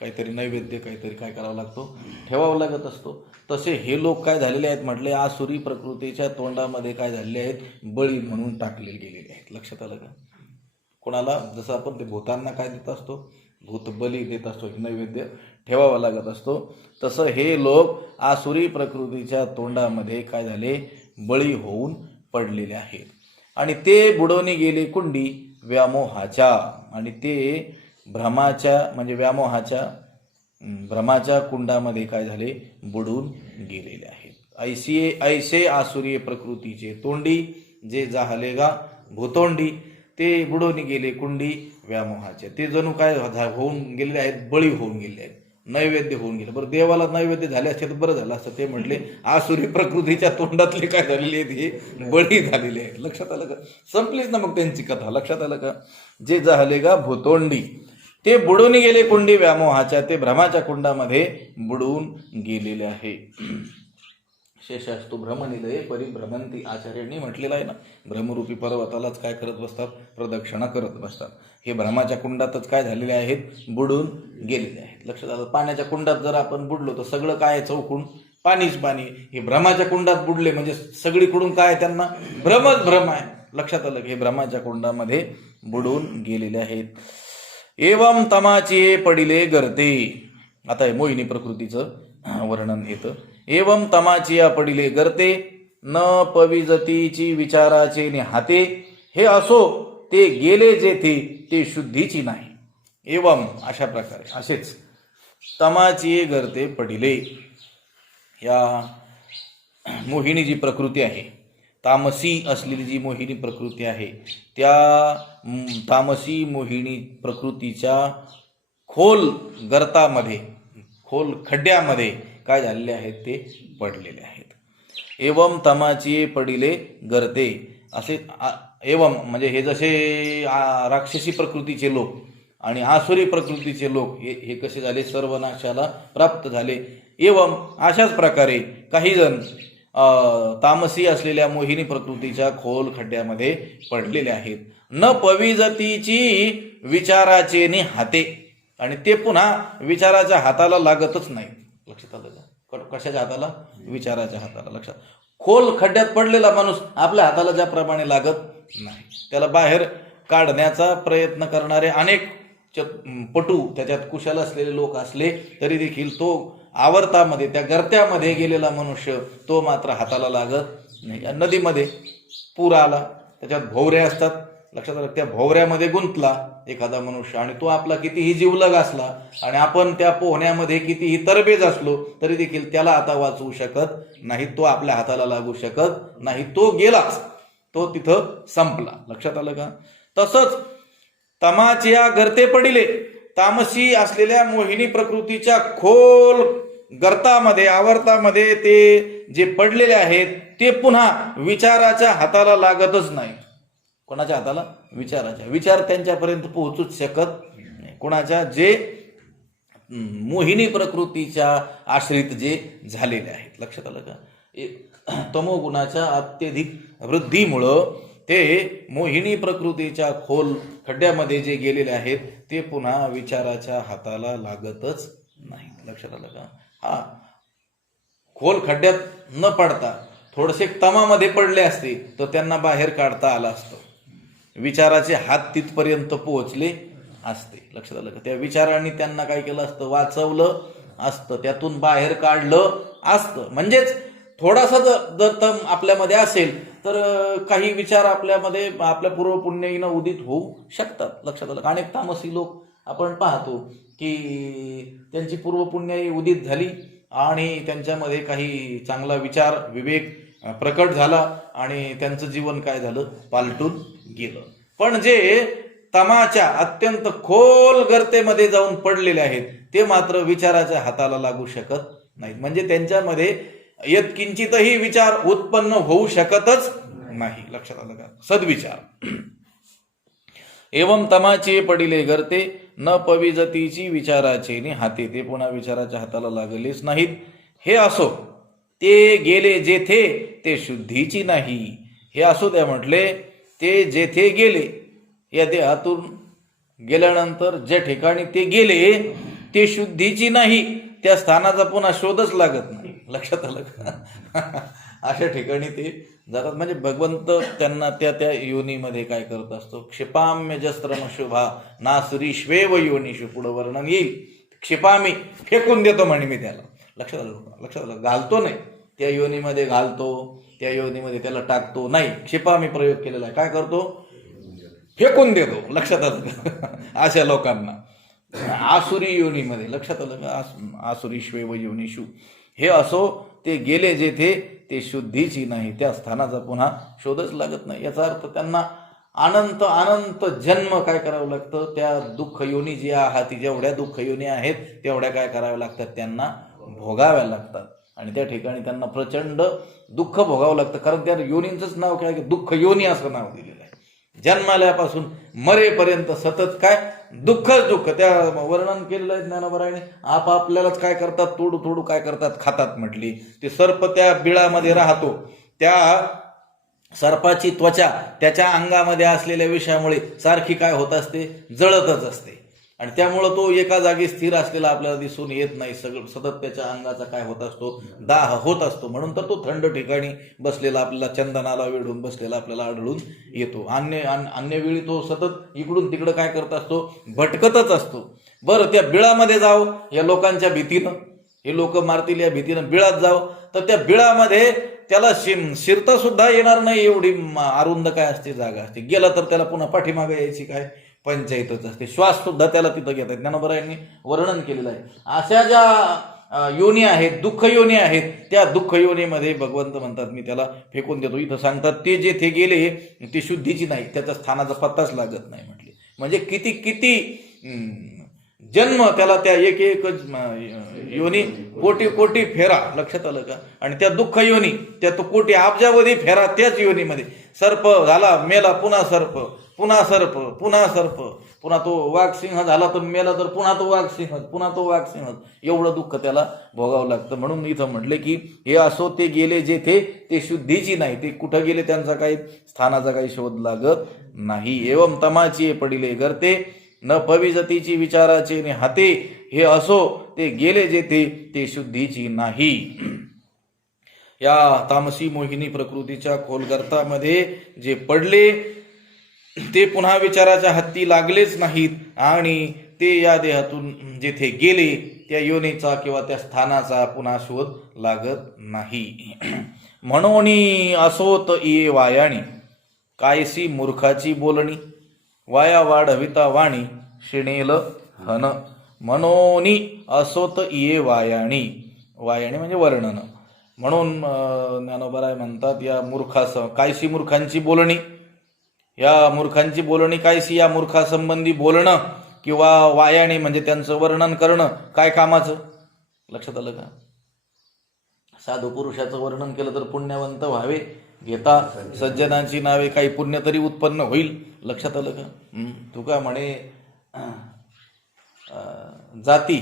काहीतरी नैवेद्य, काहीतरी काय करावा लागतो, ठेवावा लागत असतो. तसे हे लोक काय झालेले आहेत म्हटले, आसुरी प्रकृतीच्या तोंडामध्ये काय झालेले आहेत, बळी म्हणून टाकले गेलेले आहेत. लक्षात आलं का? कोणाला, जसं आपण ते भूतांना काय देत असतो, भूतबली देत असतो, नैवेद्य ठेवावा लागत असतो, तसं हे लोक आसुरी प्रकृतीच्या तोंडामध्ये काय झाले, बळी होऊन पडलेले आहेत. आणि ते बुडवणे गेले कुंडी व्यामोहाच्या, आणि ते भ्रमाच्या म्हणजे भ्रमाच्या कुंडामध्ये काय झाले, बुडून गेलेले आहेत. ऐसे आसुरी प्रकृतीचे तोंडी, जे जाहले गा भूतोंडी, ते बुडून गेले कुंडी व्यामोहाचे. ते जणू काय होऊन गेलेले आहेत, बळी होऊन गेले आहेत, नैवेद्य होऊन गेले. बरं, देवाला नैवेद्य झाले असते तर बरं झालं असतं. ते म्हटले आसुरी प्रकृतीच्या तोंडातले काय झालेले आहेत, हे बळी झालेले आहेत. लक्षात आलं का? संपलीच ना मग त्यांची कथा. लक्षात आलं का? जे जाहले गा भूतोंडी, ते बुडून गेले कुंडी व्यामोहाच्या, ते भ्रमाच्या कुंडामध्ये बुडून गेलेले आहे. शेषास्तु भ्रमनिलये परिभ्रमंती, आचार्यांनी म्हटलेलं आहे ना, भ्रमरूपी पर्वतालाच काय करत बसतात, प्रदक्षिणा करत बसतात. हे भ्रमाच्या कुंडातच काय झालेले आहेत, बुडून गेलेले आहेत. लक्षात आलं? पाण्याच्या कुंडात जर आपण बुडलो तर सगळं काय चौकून पाणीच पाणी. हे भ्रमाच्या कुंडात बुडले म्हणजे सगळीकडून काय, त्यांना भ्रमच भ्रम आहे. लक्षात आलं? हे भ्रमाच्या कुंडामध्ये बुडून गेलेले आहेत. एवम तमाची पडिले गर्ते, आता हे मोहिनी प्रकृतीचं वर्णन येतं. एवम तमाचिया पडिले गर्ते, न पविजतीची विचाराचे निहाते, हे असो ते गेले जेथे, ते शुद्धीची नाही. एवम, अशा प्रकारे, असेच तमाचिये गर्ते पडिले, या मोहिनी जी प्रकृती आहे, तामसी असलेली जी मोहिनी प्रकृती आहे, त्या तामसी मोहिनी प्रकृतीच्या खोल गर्तामध्ये, खोल खड्ड्यामध्ये काय झालेले आहेत, ते पडलेले आहेत. एवम तमाची पडिले गर्ते, असे एवम म्हणजे हे जसे राक्षसी प्रकृतीचे लोक आणि आसुरी प्रकृतीचे लोक हे कसे झाले, सर्वनाशाला प्राप्त झाले. एवम, अशाच प्रकारे काही जण तामसी असलेल्या मोहिनी प्रकृतीच्या खोल खड्ड्यामध्ये पडलेले आहेत. न पविजतीची विचाराचे नि हाते, आणि ते पुन्हा विचाराच्या हाताला लागतच नाही. लक्षात आलं का? कशाच्या हाताला? विचाराच्या हाताला. लक्षात, खोल खड्ड्यात पडलेला माणूस आपल्या हाताला ज्याप्रमाणे लागत नाही, त्याला बाहेर काढण्याचा प्रयत्न करणारे अनेक पटू, त्याच्यात कुशल असलेले लोक असले तरी देखील तो आवर्तामध्ये, त्या गर्त्यामध्ये गेलेला मनुष्य, तो मात्र हाताला लागत नाही. या नदीमध्ये पूर आला, त्याच्यात भोवऱ्या असतात. लक्षात आलं? त्या भोवऱ्यामध्ये गुंतला एखादा मनुष्य आणि तो आपला कितीही जीवलग असला आणि आपण त्या पोहण्यामध्ये कितीही तरबेज असलो तरी देखील त्याला आता वाचवू शकत नाही, तो आपल्या हाताला लागू शकत नाही, तो गेलाच, तो तिथं संपला. लक्षात आलं का? तसंच तमाचिया गर्ते पडिले, तामसी असलेल्या मोहिनी प्रकृतीच्या खोल गर्तामध्ये, आवर्तामध्ये ते जे पडलेले आहेत ते पुन्हा विचाराच्या हाताला लागतच नाही. कोणाच्या हाताला? विचाराच्या. विचार त्यांच्यापर्यंत पोहोचूच शकत नाही. कोणाच्या? जे मोहिनी प्रकृतीच्या आश्रित जे झालेले आहेत. लक्षात आलं का? तमोगुणाच्या अत्यधिक वृद्धीमुळं ते मोहिनी प्रकृतीच्या खोल खड्ड्यामध्ये जे गेलेले आहेत ते पुन्हा विचाराच्या हाताला लागतच नाही. लक्षात आलं का? हा, खोल खड्ड्यात न पडता थोडेसे तमामध्ये पडले असते तर त्यांना बाहेर काढता आलं असतं. विचाराचे हात तिथपर्यंत पोहोचले असते. लक्षात आलं का? त्या विचारांनी त्यांना काय केलं असतं? वाचवलं असतं, त्यातून बाहेर काढलं असतं. म्हणजेच थोडासा जर तम आपल्यामध्ये असेल तर काही विचार आपल्यामध्ये आपल्या पूर्वपुण्याईनं उदित होऊ शकतात. लक्षात आलं. अनेक तामसी लोक आपण पाहतो की त्यांची पूर्वपुण्याई उदित झाली आणि त्यांच्यामध्ये काही चांगला विचार विवेक प्रकट झाला आणि त्यांचं जीवन काय झालं, पालटून गेलं. पण जे तमाच्या अत्यंत खोल गर्तेमध्ये जाऊन पडलेले आहेत ते मात्र विचाराच्या हाताला लागू शकत नाहीत. म्हणजे त्यांच्यामध्ये यत्किंचितही विचार उत्पन्न होऊ शकतच नाही. लक्षात आलं का. सद्विचार. एवं तमाचे पडिले गर्ते न पविजतीची विचाराचे नि हाते. ते पुन्हा विचाराच्या हाताला लागलेच नाहीत. हे असो ते गेले जेथे ते शुद्धीची नाही. हे असो त्या म्हटले ते जेथे गेले, या देहातून गेल्यानंतर ज्या ठिकाणी ते गेले ते शुद्धीची नाही, त्या स्थानाचा पुन्हा शोधच लागत नाही. लक्षात आलं का. अशा ठिकाणी ते जातात. म्हणजे भगवंत त्यांना त्या त्या योनीमध्ये काय करत असतो. क्षिपाम्य जस्त्रम शुभा नासरी श्वेव योनीशु. पुढं वर्णन येईल. क्षिपामी फेकून देतो म्हणे मी त्याला. लक्षात आलं. लक्षात आलं. घालतो नाही, त्या योनीमध्ये घालतो, त्या योनीमध्ये त्याला टाकतो नाही. क्षिपामी प्रयोग केलेला आहे. काय करतो, फेकून देतो. लक्षात आलं. अशा लोकांना आसुरी योनीमध्ये. लक्षात आलं का. आसुरी श्वेव योनीशु. हे असो ते गेले जेथे ते शुद्धीची नाही, त्या स्थानाचा पुन्हा शोधच लागत नाही. याचा अर्थ त्यांना अनंत अनंत जन्म काय करावं लागतं. त्या दुःख योनी जी हाती जेवढ्या दुःख योनी आहेत तेवढ्या काय कराव्या लागतात, त्यांना भोगाव्या लागतात. आणि त्या ठिकाणी त्यांना प्रचंड दुःख भोगावं लागतं. कारण त्या योनींचंच नाव काय, दुःख योनी असं नाव दिलेलं आहे. जन्माल्यापासून मरेपर्यंत सतत काय दुःखच दुःख. त्या वर्णन केलेलं आहे ज्ञानोबरायाने. आपापल्यालाच काय करतात, तोडू तोडू काय करतात, खातात म्हटली. ते सर्प त्या बिळामध्ये राहतो, त्या सर्पाची त्वचा त्याच्या अंगामध्ये असलेल्या विषयामुळे सारखी काय होत असते, जळतच असते. आणि त्यामुळं तो एका जागी स्थिर असलेला आपल्याला दिसून येत नाही. सगळं सतत त्याच्या अंगाचा काय होत असतो, दाह होत असतो. म्हणून तर तो थंड ठिकाणी बसलेला आपल्याला, चंदनाला वेढून बसलेला आपल्याला आढळून येतो. अन्य वेळी तो सतत इकडून तिकडं काय करत असतो, भटकतच असतो. बरं, त्या बिळामध्ये जाव या लोकांच्या भीतीनं, हे लोक मारतील या भीतीनं बिळात जाव, तर त्या बिळामध्ये त्याला शिरता सुद्धा येणार नाही, एवढी अरुंद काय असते जागा असते. गेला तर त्याला पुन्हा पाठीमागे यायची काय पंचायतच असते. श्वास सुद्धा त्याला तिथं घेतात. ज्ञानोबरायांनी वर्णन केलेलं आहे. अशा ज्या योनी आहेत, दुःख योनी आहेत, त्या दुःख योनीमध्ये भगवंत म्हणतात मी त्याला फेकून देतो. इथं सांगतात ते जेथे गेले ते शुद्धीची नाही, त्याच्या स्थानाचा पत्ताच लागत नाही म्हटले. म्हणजे किती किती जन्म त्याला त्या एक एक योनी, कोटी कोटी फेरा. लक्षात आलं का. आणि त्या दुःख योनी, त्या तो कोटी अब्जावधी फेरा त्याच योनीमध्ये. सर्प झाला, मेला, पुन्हा सर्प, पुन्हा सर्प, पुन्हा सर्प, पुन्हा तो वाघ सिंह झाला तर मेला तर पुन्हा तो वाघ सिंह, पुन्हा तो वाघ सिंह. एवढं दुःख त्याला भोगावं लागतं. म्हणून इथं म्हटले की हे असो ते गेले जेथे ते शुद्धीची नाही. ते कुठं गेले त्यांचा काही स्थानाचा काही शोध लागत नाही. एवं तमाची पडिले गर्ते न पविजतीची विचाराचे ने हाते. हे असो ते गेले जेथे ते शुद्धीची नाही. या तामसी मोहिनी प्रकृतीच्या खोल गर्तामध्ये जे पडले ते पुन्हा विचाराच्या हाती लागलेच नाहीत आणि ते या देहातून जेथे गेले त्या योनीचा किंवा त्या स्थानाचा पुन्हा शोध लागत नाही. म्हणून असोत ये वायाणी कायसी मूर्खाची बोलणी. वाया वाढविता वाणी शिणेल हन. मनोनी असोत ये वायाणी. वायाणी म्हणजे वर्णन. म्हणून ज्ञानोबराय म्हणतात या मूर्खास कायसी मूर्खांची बोलणी. या मूर्खांची बोलणी कायसी, या मूर्खासंबंधी बोलणं किंवा वायाणी म्हणजे त्यांचं वर्णन करणं काय कामाचं. लक्षात आलं का. साधू पुरुषाचं वर्णन केलं तर पुण्यवंत व्हावे, घेता सज्जनांची नावे काही पुण्य तरी उत्पन्न होईल. लक्षात आलं का. तू का म्हणे जाती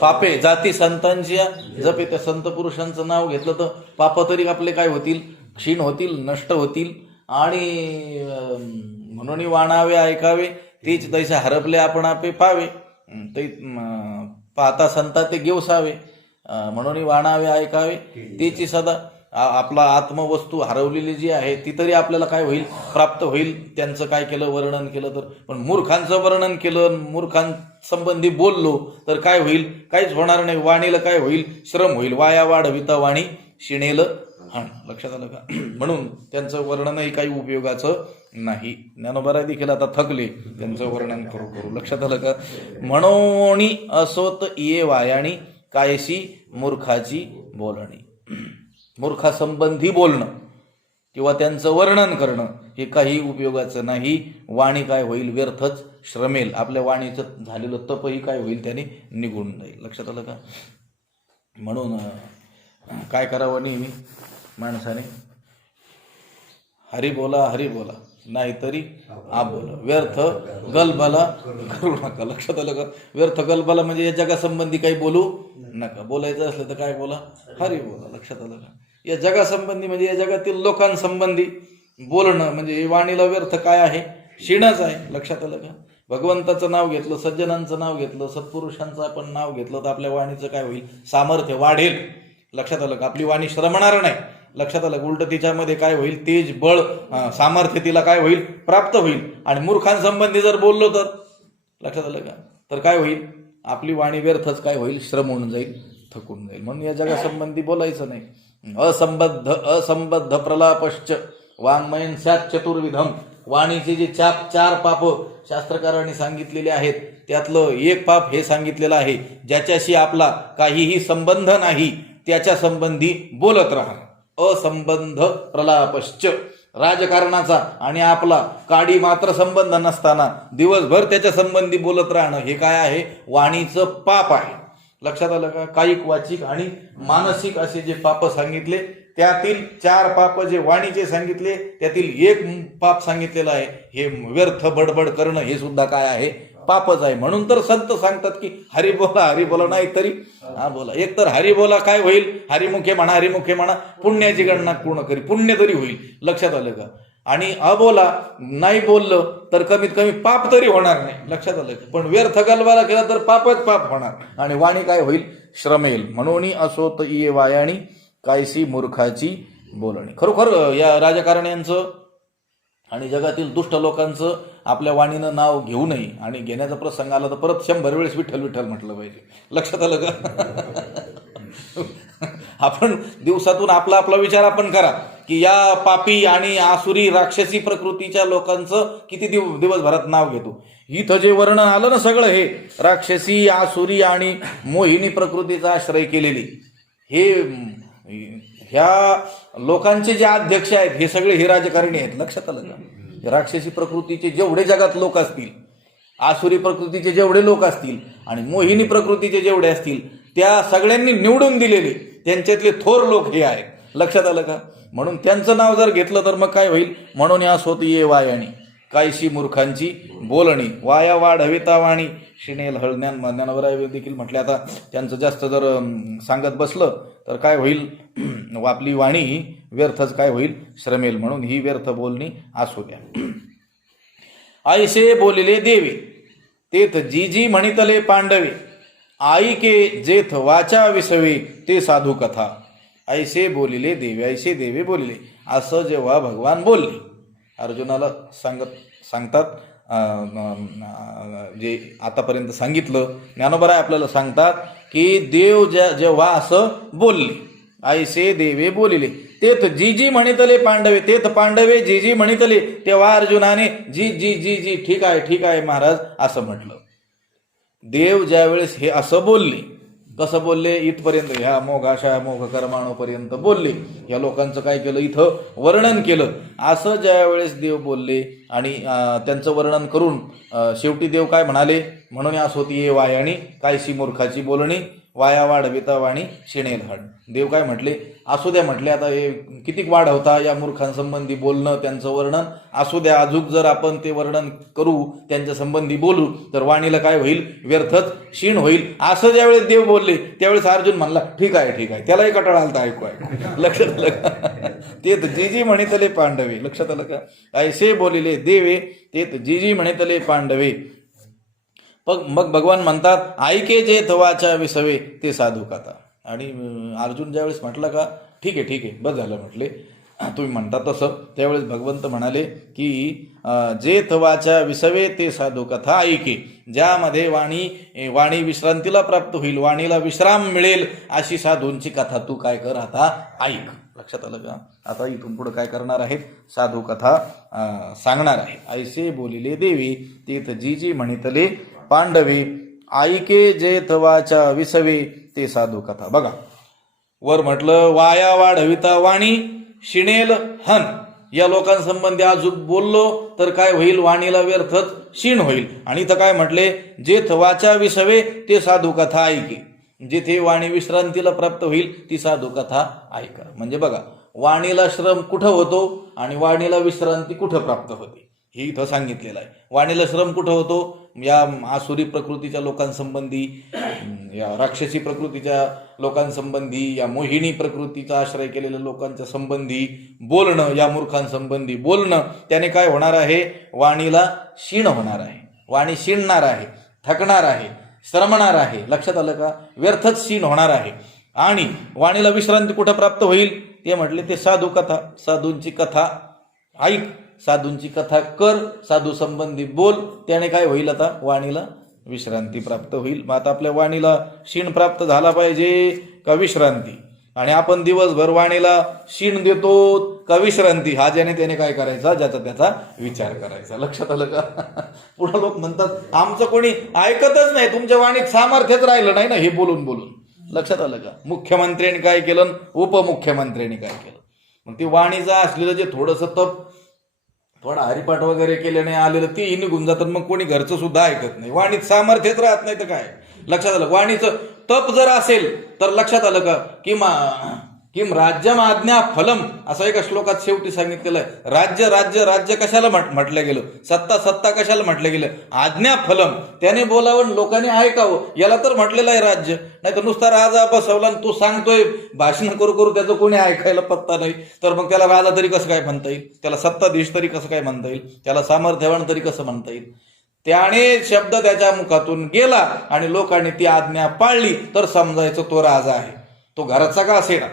पापे जाती संतांची जपे. त्या संत पुरुषांचं नाव घेतलं तर पाप तरी आपले काय होतील, क्षीण होतील, नष्ट होतील. आणि म्हणून वाणावे ऐकावे तेच तैसे हरपले आपण आपे पावे. ते पाहता संता ते गेवसावे. म्हणून वाणावे ऐकावे तेची सदा. आपला आत्मवस्तू हरवलेली जी आहे ती तरी आपल्याला काय होईल, प्राप्त होईल. त्यांचं काय केलं, वर्णन केलं तर. पण मूर्खांचं वर्णन केलं, मूर्खांसंबंधी बोललो तर काय होईल, काहीच होणार नाही. वाणीला काय होईल, श्रम होईल. वाया वाढविता वाणी शिणेल हा, लक्षात आलं का? म्हणून त्यांचं वर्णनही काही उपयोगाचं नाही. ज्ञानोबा देखील आता थकले त्यांचं वर्णन करू करू. लक्षात आलं का? म्हणोनी असोत ये वायाणी कायशी मूर्खाची बोलणी. मूर्खासंबंधी बोलणं किंवा त्यांचं वर्णन करणं हे काही उपयोगाचं नाही. वाणी काय होईल? व्यर्थच श्रमेल. आपल्या वाणीचं झालेलं तपही काय होईल? त्याने निघून जाईल. लक्षात आलं का? म्हणून काय करावं नेहमी माणसाने? हरी बोला नाहीतरी आप बोला. व्यर्थ गलबाला करू नका. लक्षात आलं का? व्यर्थ गलबाला म्हणजे या जगासंबंधी काही बोलू नका. बोलायचं असलं तर काय बोला? हरी बोला. लक्षात आलं का? या जगासंबंधी म्हणजे या जगातील लोकांसंबंधी बोलणं म्हणजे वाणीला व्यर्थ काय आहे? शिणच आहे. लक्षात आलं का? भगवंताचं नाव घेतलं, सज्जनांचं नाव घेतलं, सत्पुरुषांचं आपण नाव घेतलं तर आपल्या वाणीचं काय होईल? सामर्थ्य वाढेल. लक्षात आलं का? आपली वाणी श्रमणार नाही. लक्षात आलं? उलट तिच्यामध्ये काय होईल? तेज, बळ, सामर्थ्य तिला काय होईल? प्राप्त होईल. आणि मूर्खांसंबंधी जर बोललो तर लक्षात आलं का? तर काय होईल? आपली वाणी व्यर्थच काय होईल? श्रम होऊन जाईल, थकून जाईल. म्हणून या जगासंबंधी बोलायचं नाही. असंबद्ध प्रलापश्च वाङ्मयं स्यात् चतुर्विधम. वाणीचे जे चार पाप शास्त्रकारांनी सांगितलेले आहेत त्यातलं एक पाप हे सांगितलेलं आहे, ज्याच्याशी आपला काहीही संबंध नाही त्याच्या संबंधी बोलत राहा. असंबद्ध प्रलापश्च. राजकारणाचा आणि आपला काडी मात्र संबंध नसताना दिवसभर त्याच्या संबंधी बोलत राहणं हे काय आहे? वाणीचं पाप आहे. लक्षात आलं का? कायिक, वाचिक आणि मानसिक असे जे पाप सांगितले त्यातील 4 पाप जे वाणीचे सांगितले त्यातील एक पाप सांगितलेलं आहे. हे व्यर्थ बडबड करणं हे सुद्धा काय आहे? पापच आहे. म्हणून तर संत सांगतात की हरी बोला नाही तरी हा बोला. एक तर हरी बोला काय होईल? हरिमुखे म्हणा पुण्याची गणना पूर्ण करी, पुण्य तरी होईल. लक्षात आलं का? आणि अबोला नाही बोललं तर कमीत कमी पाप तरी होणार नाही. लक्षात आलं का? पण व्यर्थ गलबाला केला तर पापच पाप होणार आणि वाणी काय होईल? श्रमेल. म्हणून असोत ये वायाणी कायसी मूर्खाची बोलणी. खरोखर या राजकारण्यांचं आणि जगातील दुष्ट लोकांचं आपल्या वाणीनं नाव घेऊ नये आणि घेण्याचा प्रसंग आला तर परत 100 वेळेस विठ्ठल म्हटलं पाहिजे. लक्षात आलं का? आपण दिवसातून आपला विचार आपण करा की या पापी आणि आसुरी राक्षसी प्रकृतीच्या लोकांचं किती दिवसभरात नाव घेतो. इथं जे वर्णन आलं ना सगळं, हे राक्षसी, आसुरी आणि मोहिनी प्रकृतीचा आश्रय केलेली ह्या लोकांचे जे अध्यक्ष आहेत हे सगळे हे राजकारणी आहेत. लक्षात आलं का? राक्षसी प्रकृतीचे जेवढे जगात लोक असतील, आसुरी प्रकृतीचे जेवढे लोक असतील आणि मोहिनी प्रकृतीचे जेवढे असतील त्या सगळ्यांनी निवडून दिलेले त्यांच्यातले थोर लोक हे आहेत. लक्षात आलं का? म्हणून त्यांचं नाव जर घेतलं तर मग काय होईल? म्हणून या सोत ये वायाणी कायशी मूर्खांची बोलणी. वाया वाढविता वाणी शिणेल हळज्ञान. ज्ञानोबा देखील म्हटले. आता त्यांचं जास्त जर सांगत बसलं तर काय होईल? आपली वाणी ही व्यर्थच काय होईल? श्रमेल. म्हणून ही व्यर्थ बोलणी असू द्या. ऐसे बोलिले देवे तेथ जी म्हणितले पांडवे, आई के जेथ वाचा विसवे ते साधू कथा. ऐसे बोलिले देवे, ऐसे देवे बोलिले. असं जेव्हा भगवान बोलले अर्जुनाला सांगतात जे आतापर्यंत सांगितलं ज्ञानोबा आपल्याला सांगतात की देव जेव्हा असं बोलले, ऐसे देवे बोलिले तेथ जी म्हणितले पांडवे, तेथ पांडवे जी म्हणितले, तेव्हा अर्जुनाने जी ठीक आहे महाराज असं म्हटलं. देव ज्यावेळेस हे असं बोलले, कसं बोलले? इथपर्यंत ह्या मोघाशा मोघ कर्माणोपर्यंत बोलले. या लोकांचं काय केलं? इथं वर्णन केलं. असं ज्यावेळेस देव बोलले आणि त्यांचं वर्णन करून शेवटी देव काय म्हणाले? म्हणून यास होती ये वायाणी कायशी मूर्खाची बोलणी, वाया वाढविता वाणी शिणेल हड. देव काय म्हटले? असू द्या म्हटले. आता हे किती वाढवता या मूर्खांसंबंधी बोलणं, त्यांचं वर्णन असू द्या. अजून जर आपण ते वर्णन करू, त्यांच्या संबंधी बोलू तर वाणीला काय होईल? व्यर्थच क्षीण होईल. असं ज्यावेळेस देव बोलले त्यावेळेस अर्जुन म्हणला ठीक आहे. त्यालाही कटाळा आलता ऐकू. लक्षात आलं का? तेथ जी म्हणितले पांडवे. लक्षात आलं का? ऐसे बोलिले देवे तेथ जी म्हणितले पांडवे. मग भगवान म्हणतात ऐके जे थवाच्या विसवे ते साधू कथा. आणि अर्जुन ज्यावेळेस म्हटलं का ठीक आहे बस झालं म्हटले तुम्ही म्हणता तसं, त्यावेळेस भगवंत म्हणाले की जे थवाच्या विसवे ते साधू कथा ऐके. ज्यामध्ये वाणी विश्रांतीला प्राप्त होईल, वाणीला विश्राम मिळेल अशी साधूंची कथा तू काय कर आता ऐक. लक्षात आलं का? आता इथून पुढे काय करणार आहेत? साधू कथा सांगणार आहे. ऐसे बोलिले देवी तीत जी जी म्हणितले पांडवे, ऐके जेथवाच्या विसवे ते साधू कथा. बघा वर म्हटलं वाया वाढविता वाणी शिणेल हन. या लोकांसंबंधी अजून बोललो तर काय होईल? वाणीला व्यर्थच क्षीण होईल. आणि इथं काय म्हटले? जेथवाच्या विसवे ते साधू कथा ऐके. जिथे वाणी विश्रांतीला प्राप्त होईल ती साधू कथा ऐका. म्हणजे बघा वाणीला श्रम कुठं होतो आणि वाणीला विश्रांती कुठं प्राप्त होते हे इथं सांगितलेलं आहे. वाणीला श्रम कुठं होतो? या आसुरी प्रकृतीच्या लोकांसंबंधी, या राक्षसी प्रकृतीच्या लोकांसंबंधी, या मोहिनी प्रकृतीचा आश्रय केलेल्या लोकांच्या संबंधी बोलणं, या मूर्खांसंबंधी बोलणं, त्याने काय होणार आहे? वाणीला क्षीण होणार आहे. वाणी क्षीणणार आहे, थकणार आहे, श्रमणार आहे. लक्षात आलं का? व्यर्थच क्षीण होणार आहे. आणि वाणीला विश्रांती कुठं प्राप्त होईल? ते म्हटले ते साधू कथा. साधूंची कथा ऐक, साधूंची कथा कर, साधू संबंधी बोल. त्याने काय होईल? आता वाणीला विश्रांती प्राप्त होईल. मग आता आपल्या वाणीला क्षीण प्राप्त झाला पाहिजे का विश्रांती? आणि आपण दिवसभर वाणीला क्षीण देतो का विश्रांती? हा ज्याने त्याने काय करायचा? ज्याचा त्याचा विचार करायचा. लक्षात आलं का? पुढे लोक म्हणतात आमचं कोणी ऐकतच नाही, तुमच्या वाणीत सामर्थ्यच राहिलं नाही ना हे बोलून बोलून. लक्षात आलं का? मुख्यमंत्र्यांनी काय केलं, उपमुख्यमंत्र्यांनी काय केलं. मग ती वाणीचं असलेलं जे थोडंसं तप, थोडा हरिपाठ वगैरे केल्याने आलेलं ते निघून जातात. मग कोणी घरचं सुद्धा ऐकत नाही. वाणीत सामर्थ्यच राहत नाही तर काय? लक्षात आलं? वाणीचं तप जर असेल तर लक्षात आलं का? किम राज्यम आज्ञा फलम असं एका श्लोकात शेवटी सांगितलेलं आहे. राज्य राज्य राज्य कशाला म्हटलं गेलं? सत्ता सत्ता कशाला म्हटलं गेलं? आज्ञा फलम. त्याने बोलावं, लोकांनी ऐकावं, याला तर म्हटलेलं आहे राज्य. नाही तर नुसता राजा बसवला आणि तू सांगतोय भाषण करू करू त्याचं कोणी ऐकायला पत्ता नाही, तर मग त्याला राजा तरी कसं काय म्हणता येईल? त्याला सत्ताधीश तरी कसं काय म्हणता येईल? त्याला सामर्थ्यवान तरी कसं म्हणता येईल? त्याने शब्द त्याच्या मुखातून गेला आणि लोकांनी ती आज्ञा पाळली तर समजायचं तो राजा आहे. तो घराचा का असेना,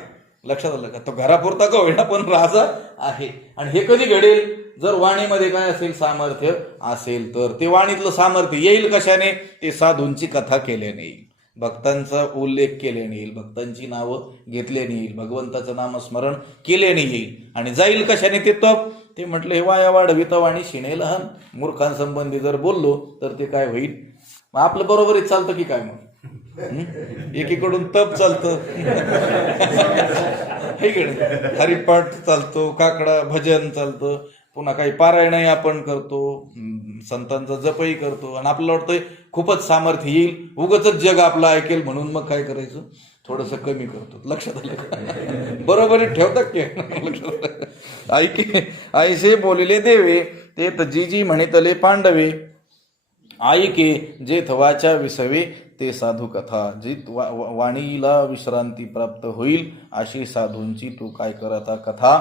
लक्षात आलं का? तो घरापुरता का होईना पण राजा आहे. आणि हे कधी घडेल? जर वाणीमध्ये काय असेल? सामर्थ्य असेल तर. ते वाणीतलं सामर्थ्य येईल कशाने? ते साधूंची कथा केल्याने येईल, भक्तांचा उल्लेख केल्याने येईल, भक्तांची नावं घेतल्याने येईल, भगवंताचं नामस्मरण केल्याने येईल. आणि जाईल कशाने? ते तप. ते म्हटलं हे वाया वाढविता वाणी शिणे लहान. मूर्खांसंबंधी जर बोललो तर ते काय होईल? मग आपलं बरोबरीच चालतं की काय? मग एकीकडून तप चालतं, हरिपाठ चालतो, काकडा भजन चालतं, पुन्हा काही पारायणही आपण करतो, संतांचा जपही करतो. आणि आपल्याला वाटतंय खूपच सामर्थ्य येईल, उगाच जग आपलं ऐकेल म्हणून मग काय करायचं? थोडंसं कमी करतो. लक्षात आलं का? बरोबरी ठेवतात की? लक्षात आलं? ऐके ऐसे बोलिले देवे ते जी जी म्हणितले पांडवे, ऐके जेथवाच्या विसवे ते साधू कथा. जी वाणीला विश्रांती प्राप्त होईल अशी साधूंची तू काय कर आता कथा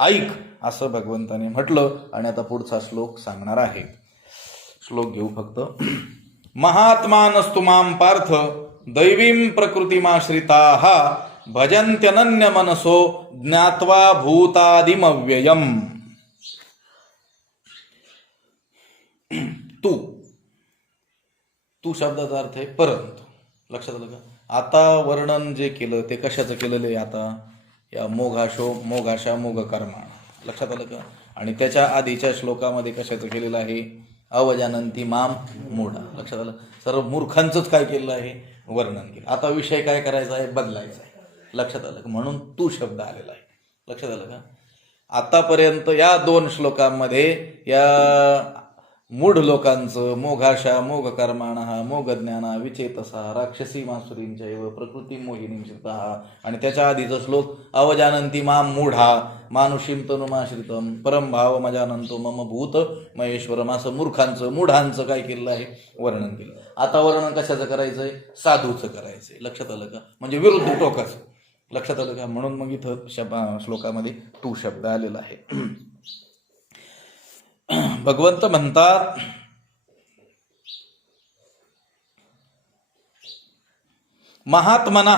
ऐक, असं भगवंताने म्हटलं. आणि आता पुढचा श्लोक सांगणार आहे. श्लोक घेऊ फक्त. महात्मानस्तुमां पार्थ दैवीं प्रकृतिमाश्रिताः भजन्त्यनन्य मनसो ज्ञात्वा भूतादिमव्ययम्. तू शब्दाचा अर्थ आहे परंतु. लक्षात आलं का? आता वर्णन जे केलं ते कशाचं केलेलं आहे? आता या मोघाशा मोघ कर्मा. लक्षात आलं का? आणि त्याच्या आधीच्या श्लोकामध्ये कशाचं केलेलं आहे? अवजानंती माम मूढा. लक्षात आलं? सर्व मूर्खांचंच काय केलेलं आहे? वर्णन केलं. आता विषय काय करायचा आहे? बदलायचा आहे. लक्षात आलं का? म्हणून तू शब्द आलेला आहे. लक्षात आलं का? आतापर्यंत या 2 श्लोकांमध्ये या मूढ लोकांचं मोघाशा मोघ कर्माणा मोघ ज्ञाना विचेतसा राक्षसी मासुरींच्या प्रकृती मोहिनींश्रिता. आणि त्याच्या आधीचा श्लोक अवजानंती माम मूढा मानुषीम तनुमाश्रितम परम भाव मजानंतो मम भूत महेश्वरम. असं मूर्खांचं मूढांचं काय केलेलं आहे? वर्णन केलं. आता वर्णन कशाचं करायचंय? साधूचं करायचंय. लक्षात आलं का? म्हणजे विरुद्ध टोकाचं. लक्षात आलं का? म्हणून मग इथं श्लोकामध्ये तू शब्द आलेला आहे. भगवंत म्हणतात महात्मना,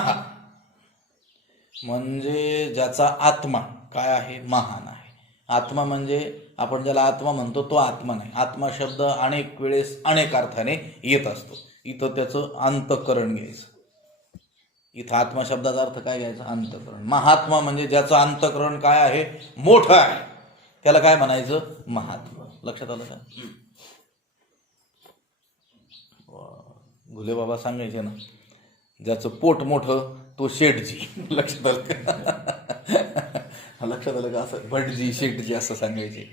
म्हणजे ज्याचा आत्मा काय आहे? महान आहे. आत्मा म्हणजे आपण ज्याला आत्मा म्हणतो तो आत्मा नाही. आत्मा शब्द अनेक वेळेस अनेक अर्थाने येत असतो. इथं त्याचं अंतःकरण घ्यायचं. इथं आत्मा शब्दाचा अर्थ काय घ्यायचा? अंतःकरण. महात्मा म्हणजे ज्याचं अंतःकरण काय आहे? मोठं आहे, त्याला काय म्हणायचं? महात्मा. लक्षात आलं का? घुले बाबा सांगायचे ना, ज्याचं पोट मोठं तो शेठजी. लक्षात आलं का? लक्षात आलं का? असं भटजी शेठजी असं सांगायचे.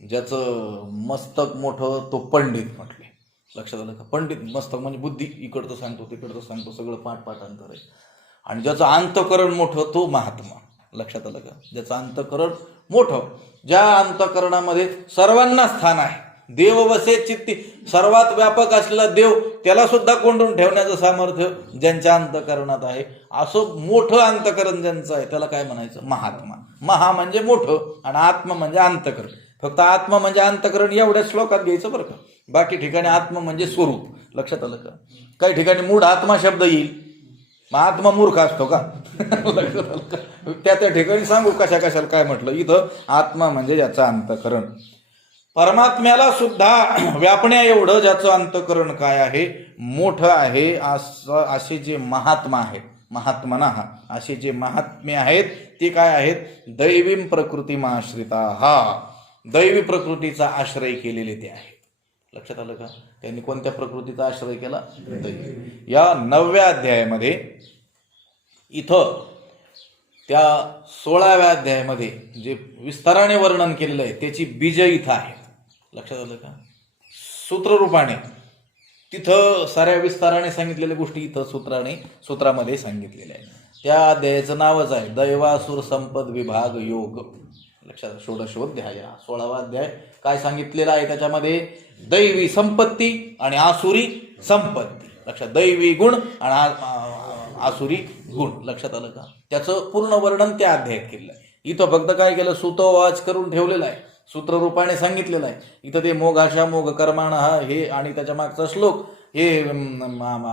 ज्याचं मस्तक मोठं तो पंडित म्हटले. लक्षात आलं का? पंडित मस्तक म्हणजे बुद्धी, इकडचं सांगतो तिकडचं सांगतो, सगळं पाठांतर आहे. आणि ज्याचं अंतःकरण मोठं तो महात्मा. लक्षात आलं का? ज्याचं अंतःकरण मोठं, ज्या अंतःकरणामध्ये सर्वांना स्थान आहे, देव वसे चित्ती, सर्वात व्यापक असलेला देव त्याला सुद्धा कोंडून ठेवण्याचं सामर्थ्य ज्यांच्या अंतःकरणात आहे, असं मोठं अंतःकरण ज्यांचं आहे त्याला काय म्हणायचं? महात्मा. महा म्हणजे मोठं आणि आत्मा म्हणजे अंतःकरण. फक्त आत्मा म्हणजे अंतःकरण एवढ्या श्लोकात घ्यायचं बरं का. बाकी ठिकाणी आत्मा म्हणजे स्वरूप. लक्षात आलं का? काही ठिकाणी मूढ आत्मा शब्द येईल, मग आत्मा मूर्ख असतो का? लक्षात आलं का? त्या ठिकाणी सांगू कशा कशाला काय म्हटलं. इथं आत्मा म्हणजे ज्याचं अंतःकरण, परमात्म्याला सुद्धा व्यापण्या एवढं ज्याचं अंतःकरण काय आहे? मोठं आहे. असे जे महात्मा आहेत, महात्मना असे जे महात्मे आहेत ते काय आहेत? दैवीम प्रकृतीमाश्रिता. दैवी प्रकृतीचा आश्रय केलेले ते आहेत. लक्षात आलं का? त्यांनी कोणत्या प्रकृतीचा आश्रय केला? दैवी. या 9व्या अध्यायामध्ये इथं त्या 16व्या अध्यायामध्ये जे विस्ताराने वर्णन केलेलं आहे त्याची बीज इथं आहेत. लक्षात आलं का? सूत्ररूपाने तिथं साऱ्या विस्ताराने सांगितलेल्या गोष्टी इथं सूत्रामध्ये सांगितलेल्या आहेत. त्या अध्यायाचं नावच आहे दैवासुर संपद विभाग योग. लक्षात, षोडशोध्याय 16वा अध्याय काय सांगितलेला आहे त्याच्यामध्ये? दैवी संपत्ती आणि आसुरी संपत्ती. लक्षात, दैवी गुण आणि आसुरी गुण. लक्षात आलं का? त्याचं पूर्ण वर्णन त्या अध्यायात केलेलं आहे. इथं फक्त काय केलं? सूतोवाच करून ठेवलेलं आहे, सूत्ररूपाने सांगितलेलं आहे. इथं ते मोघाशा मोघ कर्माण हे आणि त्याच्या मागचा श्लोक हे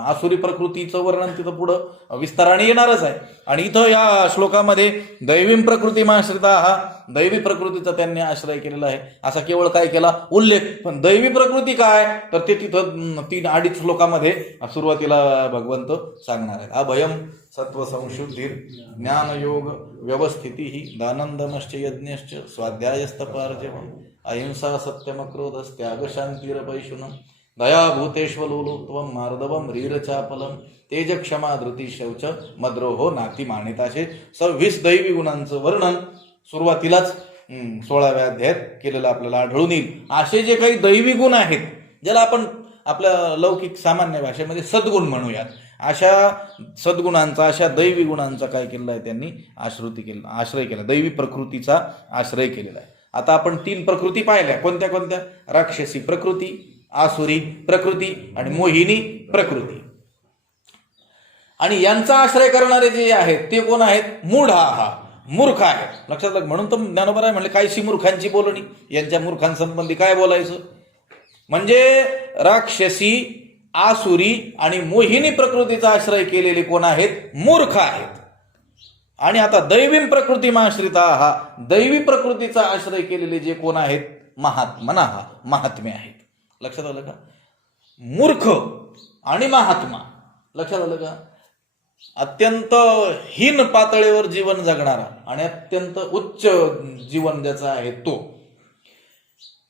आसुरी प्रकृतीचं वर्णन तिथं पुढं विस्ताराने येणारच आहे. आणि इथं या श्लोकामध्ये दैवीम प्रकृतीमाश्रिता दैवी प्रकृतीचा त्यांनी आश्रय केलेला आहे असा केवळ काय केला? उल्लेख. पण दैवी प्रकृती काय तर ते तिथं 3-2.5 श्लोकामध्ये सुरुवातीला भगवंत सांगणार आहेत. अभयम सत्व संशुद्धीर ज्ञानयोग व्यवस्थिती दानंदमश्च यज्ञश्च स्वाध्यायस्तपार्जवम अहिंसा सत्यमक्रोधस्त्याग शांतिरपैशुनम दया भूतेष्वलोलुत्वम मार्दवम रीरचापलम तेज क्षमा धृती शौच मद्रोहो नाती मानिताशे 26 दैवी गुणांचं वर्णन सुरुवातीलाच 16व्या अध्यायात केलेलं आपल्याला आढळून येईल. असे जे काही दैवी गुण आहेत ज्याला आपण आपल्या लौकिक सामान्य भाषेमध्ये सद्गुण म्हणूयात, अशा सद्गुणांचा, अशा दैवी गुणांचा काय केलेला आहे? त्यांनी आश्रय केला, दैवी प्रकृतीचा आश्रय केलेला आहे. आता आपण 3 प्रकृती पाहिल्या. कोणत्या कोणत्या? राक्षसी प्रकृती, आसुरी प्रकृती आणि मोहिनी प्रकृती. आणि यांचा आश्रय करणारे जे आहेत ते कोण आहेत? मूर्ख आहेत. लक्षात आलं? म्हणून तर ज्ञानोबा म्हणले कायशी मूर्खांची बोलणी. यांच्या मूर्खांसंबंधी काय बोलायचं? म्हणजे राक्षसी, आसुरी आणि मोहिनी प्रकृतीचा आश्रय केलेले कोण आहेत? मूर्ख आहेत. आणि आता दैवीम प्रकृतीमाश्रिता दैवी प्रकृतीचा आश्रय केलेले जे कोण आहेत? महात्मे आहेत. लक्षात आलं का? मूर्ख आणि महात्मा. लक्षात आलं का? अत्यंत हीन पातळीवर जीवन जगणारा आणि अत्यंत उच्च जीवन ज्याचं आहे तो,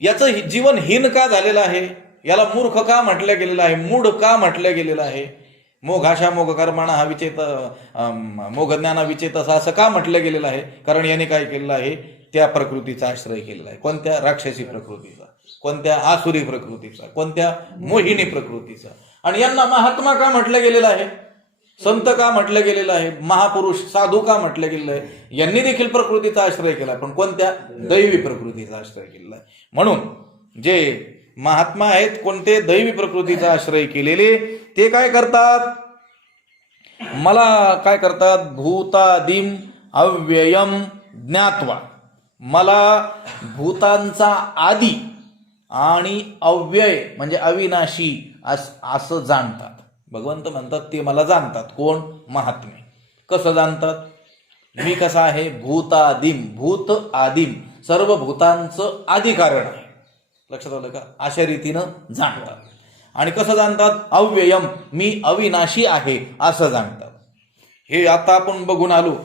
याचं जीवन हीन का झालेलं आहे? याला मूर्ख का म्हटलं गेलेलं आहे? मूढ का म्हटलं गेलेलं आहे? मोघाशा मोघ कर्माणा हा विचेत मोघ ज्ञाना विचेतसा असं का म्हटलं गेलेलं आहे? कारण याने काय केलेलं आहे? त्या प्रकृतीचा आश्रय केलेला आहे. कोणत्या? राक्षसी प्रकृतीचा. कोणत्या? आसुरी प्रकृतीचा. कोणत्या? मोहिनी प्रकृतीचा. आणि यांना महात्मा का म्हटलं गेलेलं आहे? संत का म्हटलं गेलेलं आहे? महापुरुष, साधू का म्हटलं गेलेलं आहे? यांनी देखील प्रकृतीचा आश्रय केला, पण कोणत्या? दैवी प्रकृतीचा आश्रय केलेला आहे. म्हणून जे महात्मा आहेत कोणते? दैवी प्रकृतीचा आश्रय केलेले ते काय करतात? मला काय करतात? भूतादिम अव्ययम ज्ञात्वा. मला भूतांचा आदी आणि अव्यय म्हणजे अविनाशी असं जाणतात. भगवंत म्हणतात ते मला जाणतात. कोण? महात्मे. कसं जाणतात? मी कसा आहे? भूतादिम, भूत आदिम, सर्व भूतांचं आदी कारण आहे. लक्षात आलं का? अशा रीतीनं जाणतात. आणि कसं जाणतात? अव्ययम, मी अविनाशी आहे असं जाणतात. हे आता आपण बघून आलो.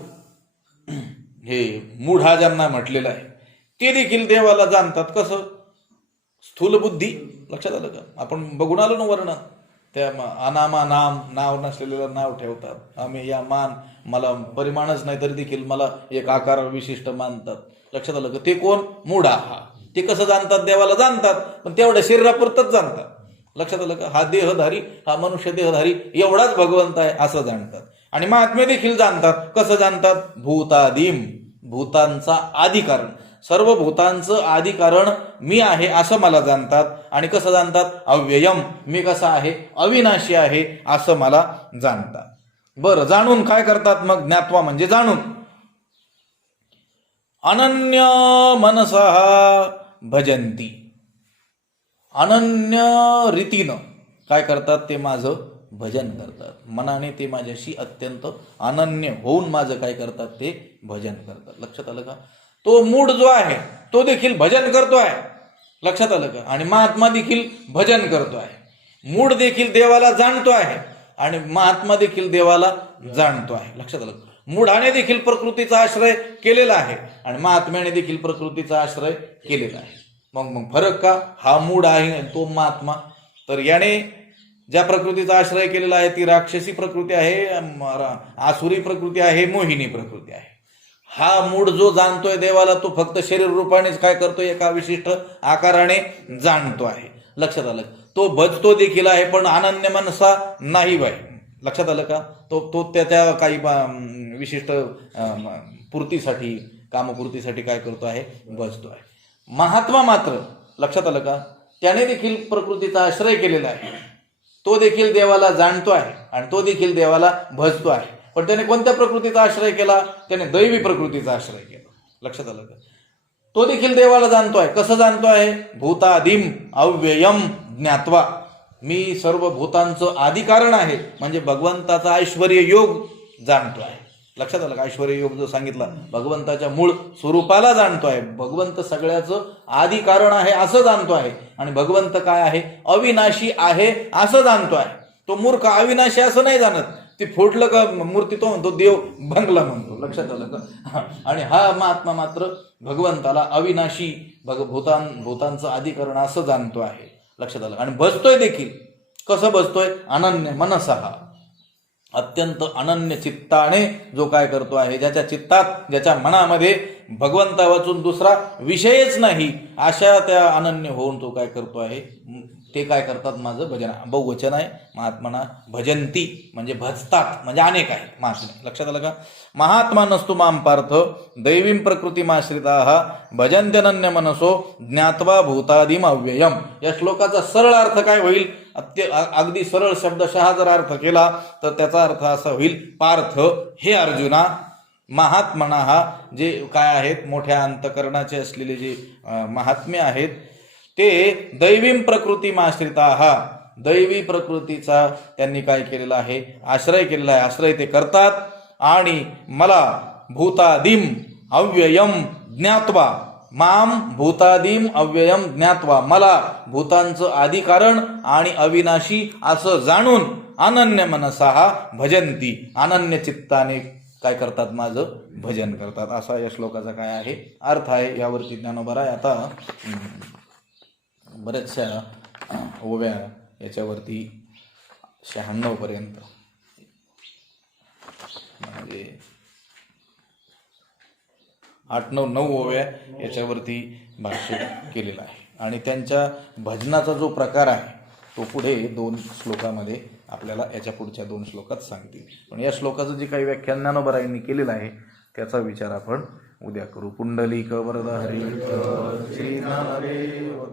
हे मूढा ज्यांना म्हटलेलं आहे ते देखील देवाला जाणतात. कसं? स्थूल बुद्धी. लक्षात आलं का? आपण बघून आलो ना वर्णन. त्या अनामा नाम, नाव नसलेलं नाव ठेवतात. आम्ही या मान, मला परिमाणच नाही तरी देखील मला एक आकार विशिष्ट मानतात. लक्षात आलं का? ते कोण? मूढा. हा ते कसं जाणतात? देवाला जाणतात, पण तेवढ्या शरीरापुरतच जाणतात. लक्षात आलं का? हा देहधारी, हा मनुष्य देहधारी एवढाच भगवंत आहे असं जाणतात. आणि महात्मे देखील जाणतात. कसं जाणतात? भूतादिम, भूतांचा आदिकारण, सर्व भूतांचं आदिकारण मी आहे असं मला जाणतात. आणि कसं जाणतात? अव्ययम, मी कसा आहे? अविनाशी आहे असं मला जाणतात. बरं, जाणून काय करतात मग? ज्ञात्वा म्हणजे जाणून. अनन्य मनसः भजंती, अनन्य रीतीनं काय करतात? ते माझं भजन करतात. मनाने ते माझ्याशी अत्यंत अनन्य होऊन माझं काय करतात? ते भजन करतात. लक्षात आलं का? तो मूढ जो आहे तो देखील भजन करतो आहे. लक्षात आलं का? आणि महात्मा देखील भजन करतो आहे. मूढ देखील देवाला जाणतो आहे आणि महात्मा देखील देवाला जाणतो आहे. लक्षात आलं? मूढाने देखील प्रकृतीचा आश्रय केलेला आहे आणि महात्म्याने देखील प्रकृतीचा आश्रय केलेला आहे. मग फरक का? हा मूढ आहे, तो महात्मा. तर याने ज्या प्रकृतीचा आश्रय केलेला आहे ती राक्षसी प्रकृती आहे, आसुरी प्रकृती आहे, मोहिनी प्रकृती आहे. हा मूढ जो जाणतोय देवाला तो फक्त शरीर रूपानेच काय करतोय? एका विशिष्ट आकाराने जाणतो आहे. लक्षात आलं? तो भजतो देखील आहे पण अनन्य मनसा नाही बाई. लक्षात आलं का? तो त्याच्या काही विशिष्ट पूर्तीसाठी, कामपूर्तीसाठी काय करतो आहे? भजतो आहे. महात्मा मात्र, लक्षात आलं का, त्याने देखील प्रकृतीचा आश्रय केलेला आहे. तो देखील देवाला जाणतो आहे आणि तो देखील देवाला भजतो आहे. पण त्याने कोणत्या प्रकृतीचा आश्रय केला? त्याने दैवी प्रकृतीचा आश्रय केला. लक्षात आलं का? तो देखील देवाला जाणतो आहे. कसं जाणतो आहे? भूतादिम अव्ययम ज्ञात्वा, मी सर्व भूतांचं आदिकारण आहे म्हणजे भगवंताचा ऐश्वर्य योग जाणतो आहे. लक्षात आलं का? ऐश्वर्य योग जो सांगितला, भगवंताच्या मूळ स्वरूपाला जाणतो आहे. भगवंत सगळ्याचं आदी कारण आहे असं जाणतो आहे. आणि भगवंत काय आहे? अविनाशी आहे असं जाणतो आहे. तो मूर्ख अविनाशी असं नाही जाणत. ती फोडलं का मूर्ती तो म्हणतो देव भंगला म्हणतो. लक्षात आलं का? आणि हा महात्मा मात्र भगवंताला अविनाशी, भूतांचं आदिकरण असं जाणतो आहे. लक्षात आलं? आणि भजतोय देखील. कसं भजतोय? अनन्य मनसः, अत्यंत अनन्य चित्ताने जो काय करतो आहे, ज्याच्या चित्तात, ज्याच्या मनामध्ये भगवंता वाचून दुसरा विषयच नाही, अशा त्या अनन्य होऊन तो काय करतो आहे? ते काय करतात? माझं भजन. बहुवचन आहे. महात्मना भजंती म्हणजे भजतात, म्हणजे अनेक आहे महात्मे. लक्षात आलं का? महात्मा नस्तु माम पार्थ दैवीं प्रकृतीमाश्रिताः भजन्त्यनन्य मनसो ज्ञात्वा भूतादिम अव्ययम. या श्लोकाचा सरळ अर्थ काय होईल? अगदी सरळ शब्दशः जर अर्थ केला तर त्याचा अर्थ असा होईल, पार्थ हे अर्जुना, महात्मना जे काय आहेत, मोठ्या अंतकरणाचे असलेले जे महात्मे आहेत, ते दैवीं प्रकृतीमाश्रिताः, दैवी प्रकृतीचा त्यांनी काय केलेला आहे? आश्रय केलेला आहे. आश्रय ते करतात. आणि मला भूतादिम अव्ययम ज्ञात्वा, माम भूतादिम अव्ययम ज्ञात्वा, मला भूतांचं आदिकारण आणि अविनाशी असं जाणून अनन्य मनसः भजंती, अनन्य चित्ताने काय करतात? माझं भजन करतात. असा या श्लोकाचा काय आहे? अर्थ आहे. यावरती ज्ञानोबा आहे. आता बऱ्याचशा ओव्या याच्यावरती 96 पर्यंत, म्हणजे 8-9 ओव्या याच्यावरती भाष्य केलेलं आहे. आणि त्यांच्या भजनाचा जो प्रकार आहे तो पुढे 2 श्लोकामध्ये आपल्याला याच्या पुढच्या 2 श्लोकात सांगतील. पण या श्लोकाचं जे काही व्याख्यान ज्ञानोबरायांनी केलेलं आहे त्याचा विचार आपण उद्या करू. पुंडलिक वरद हरी श्री ज्ञानदेव.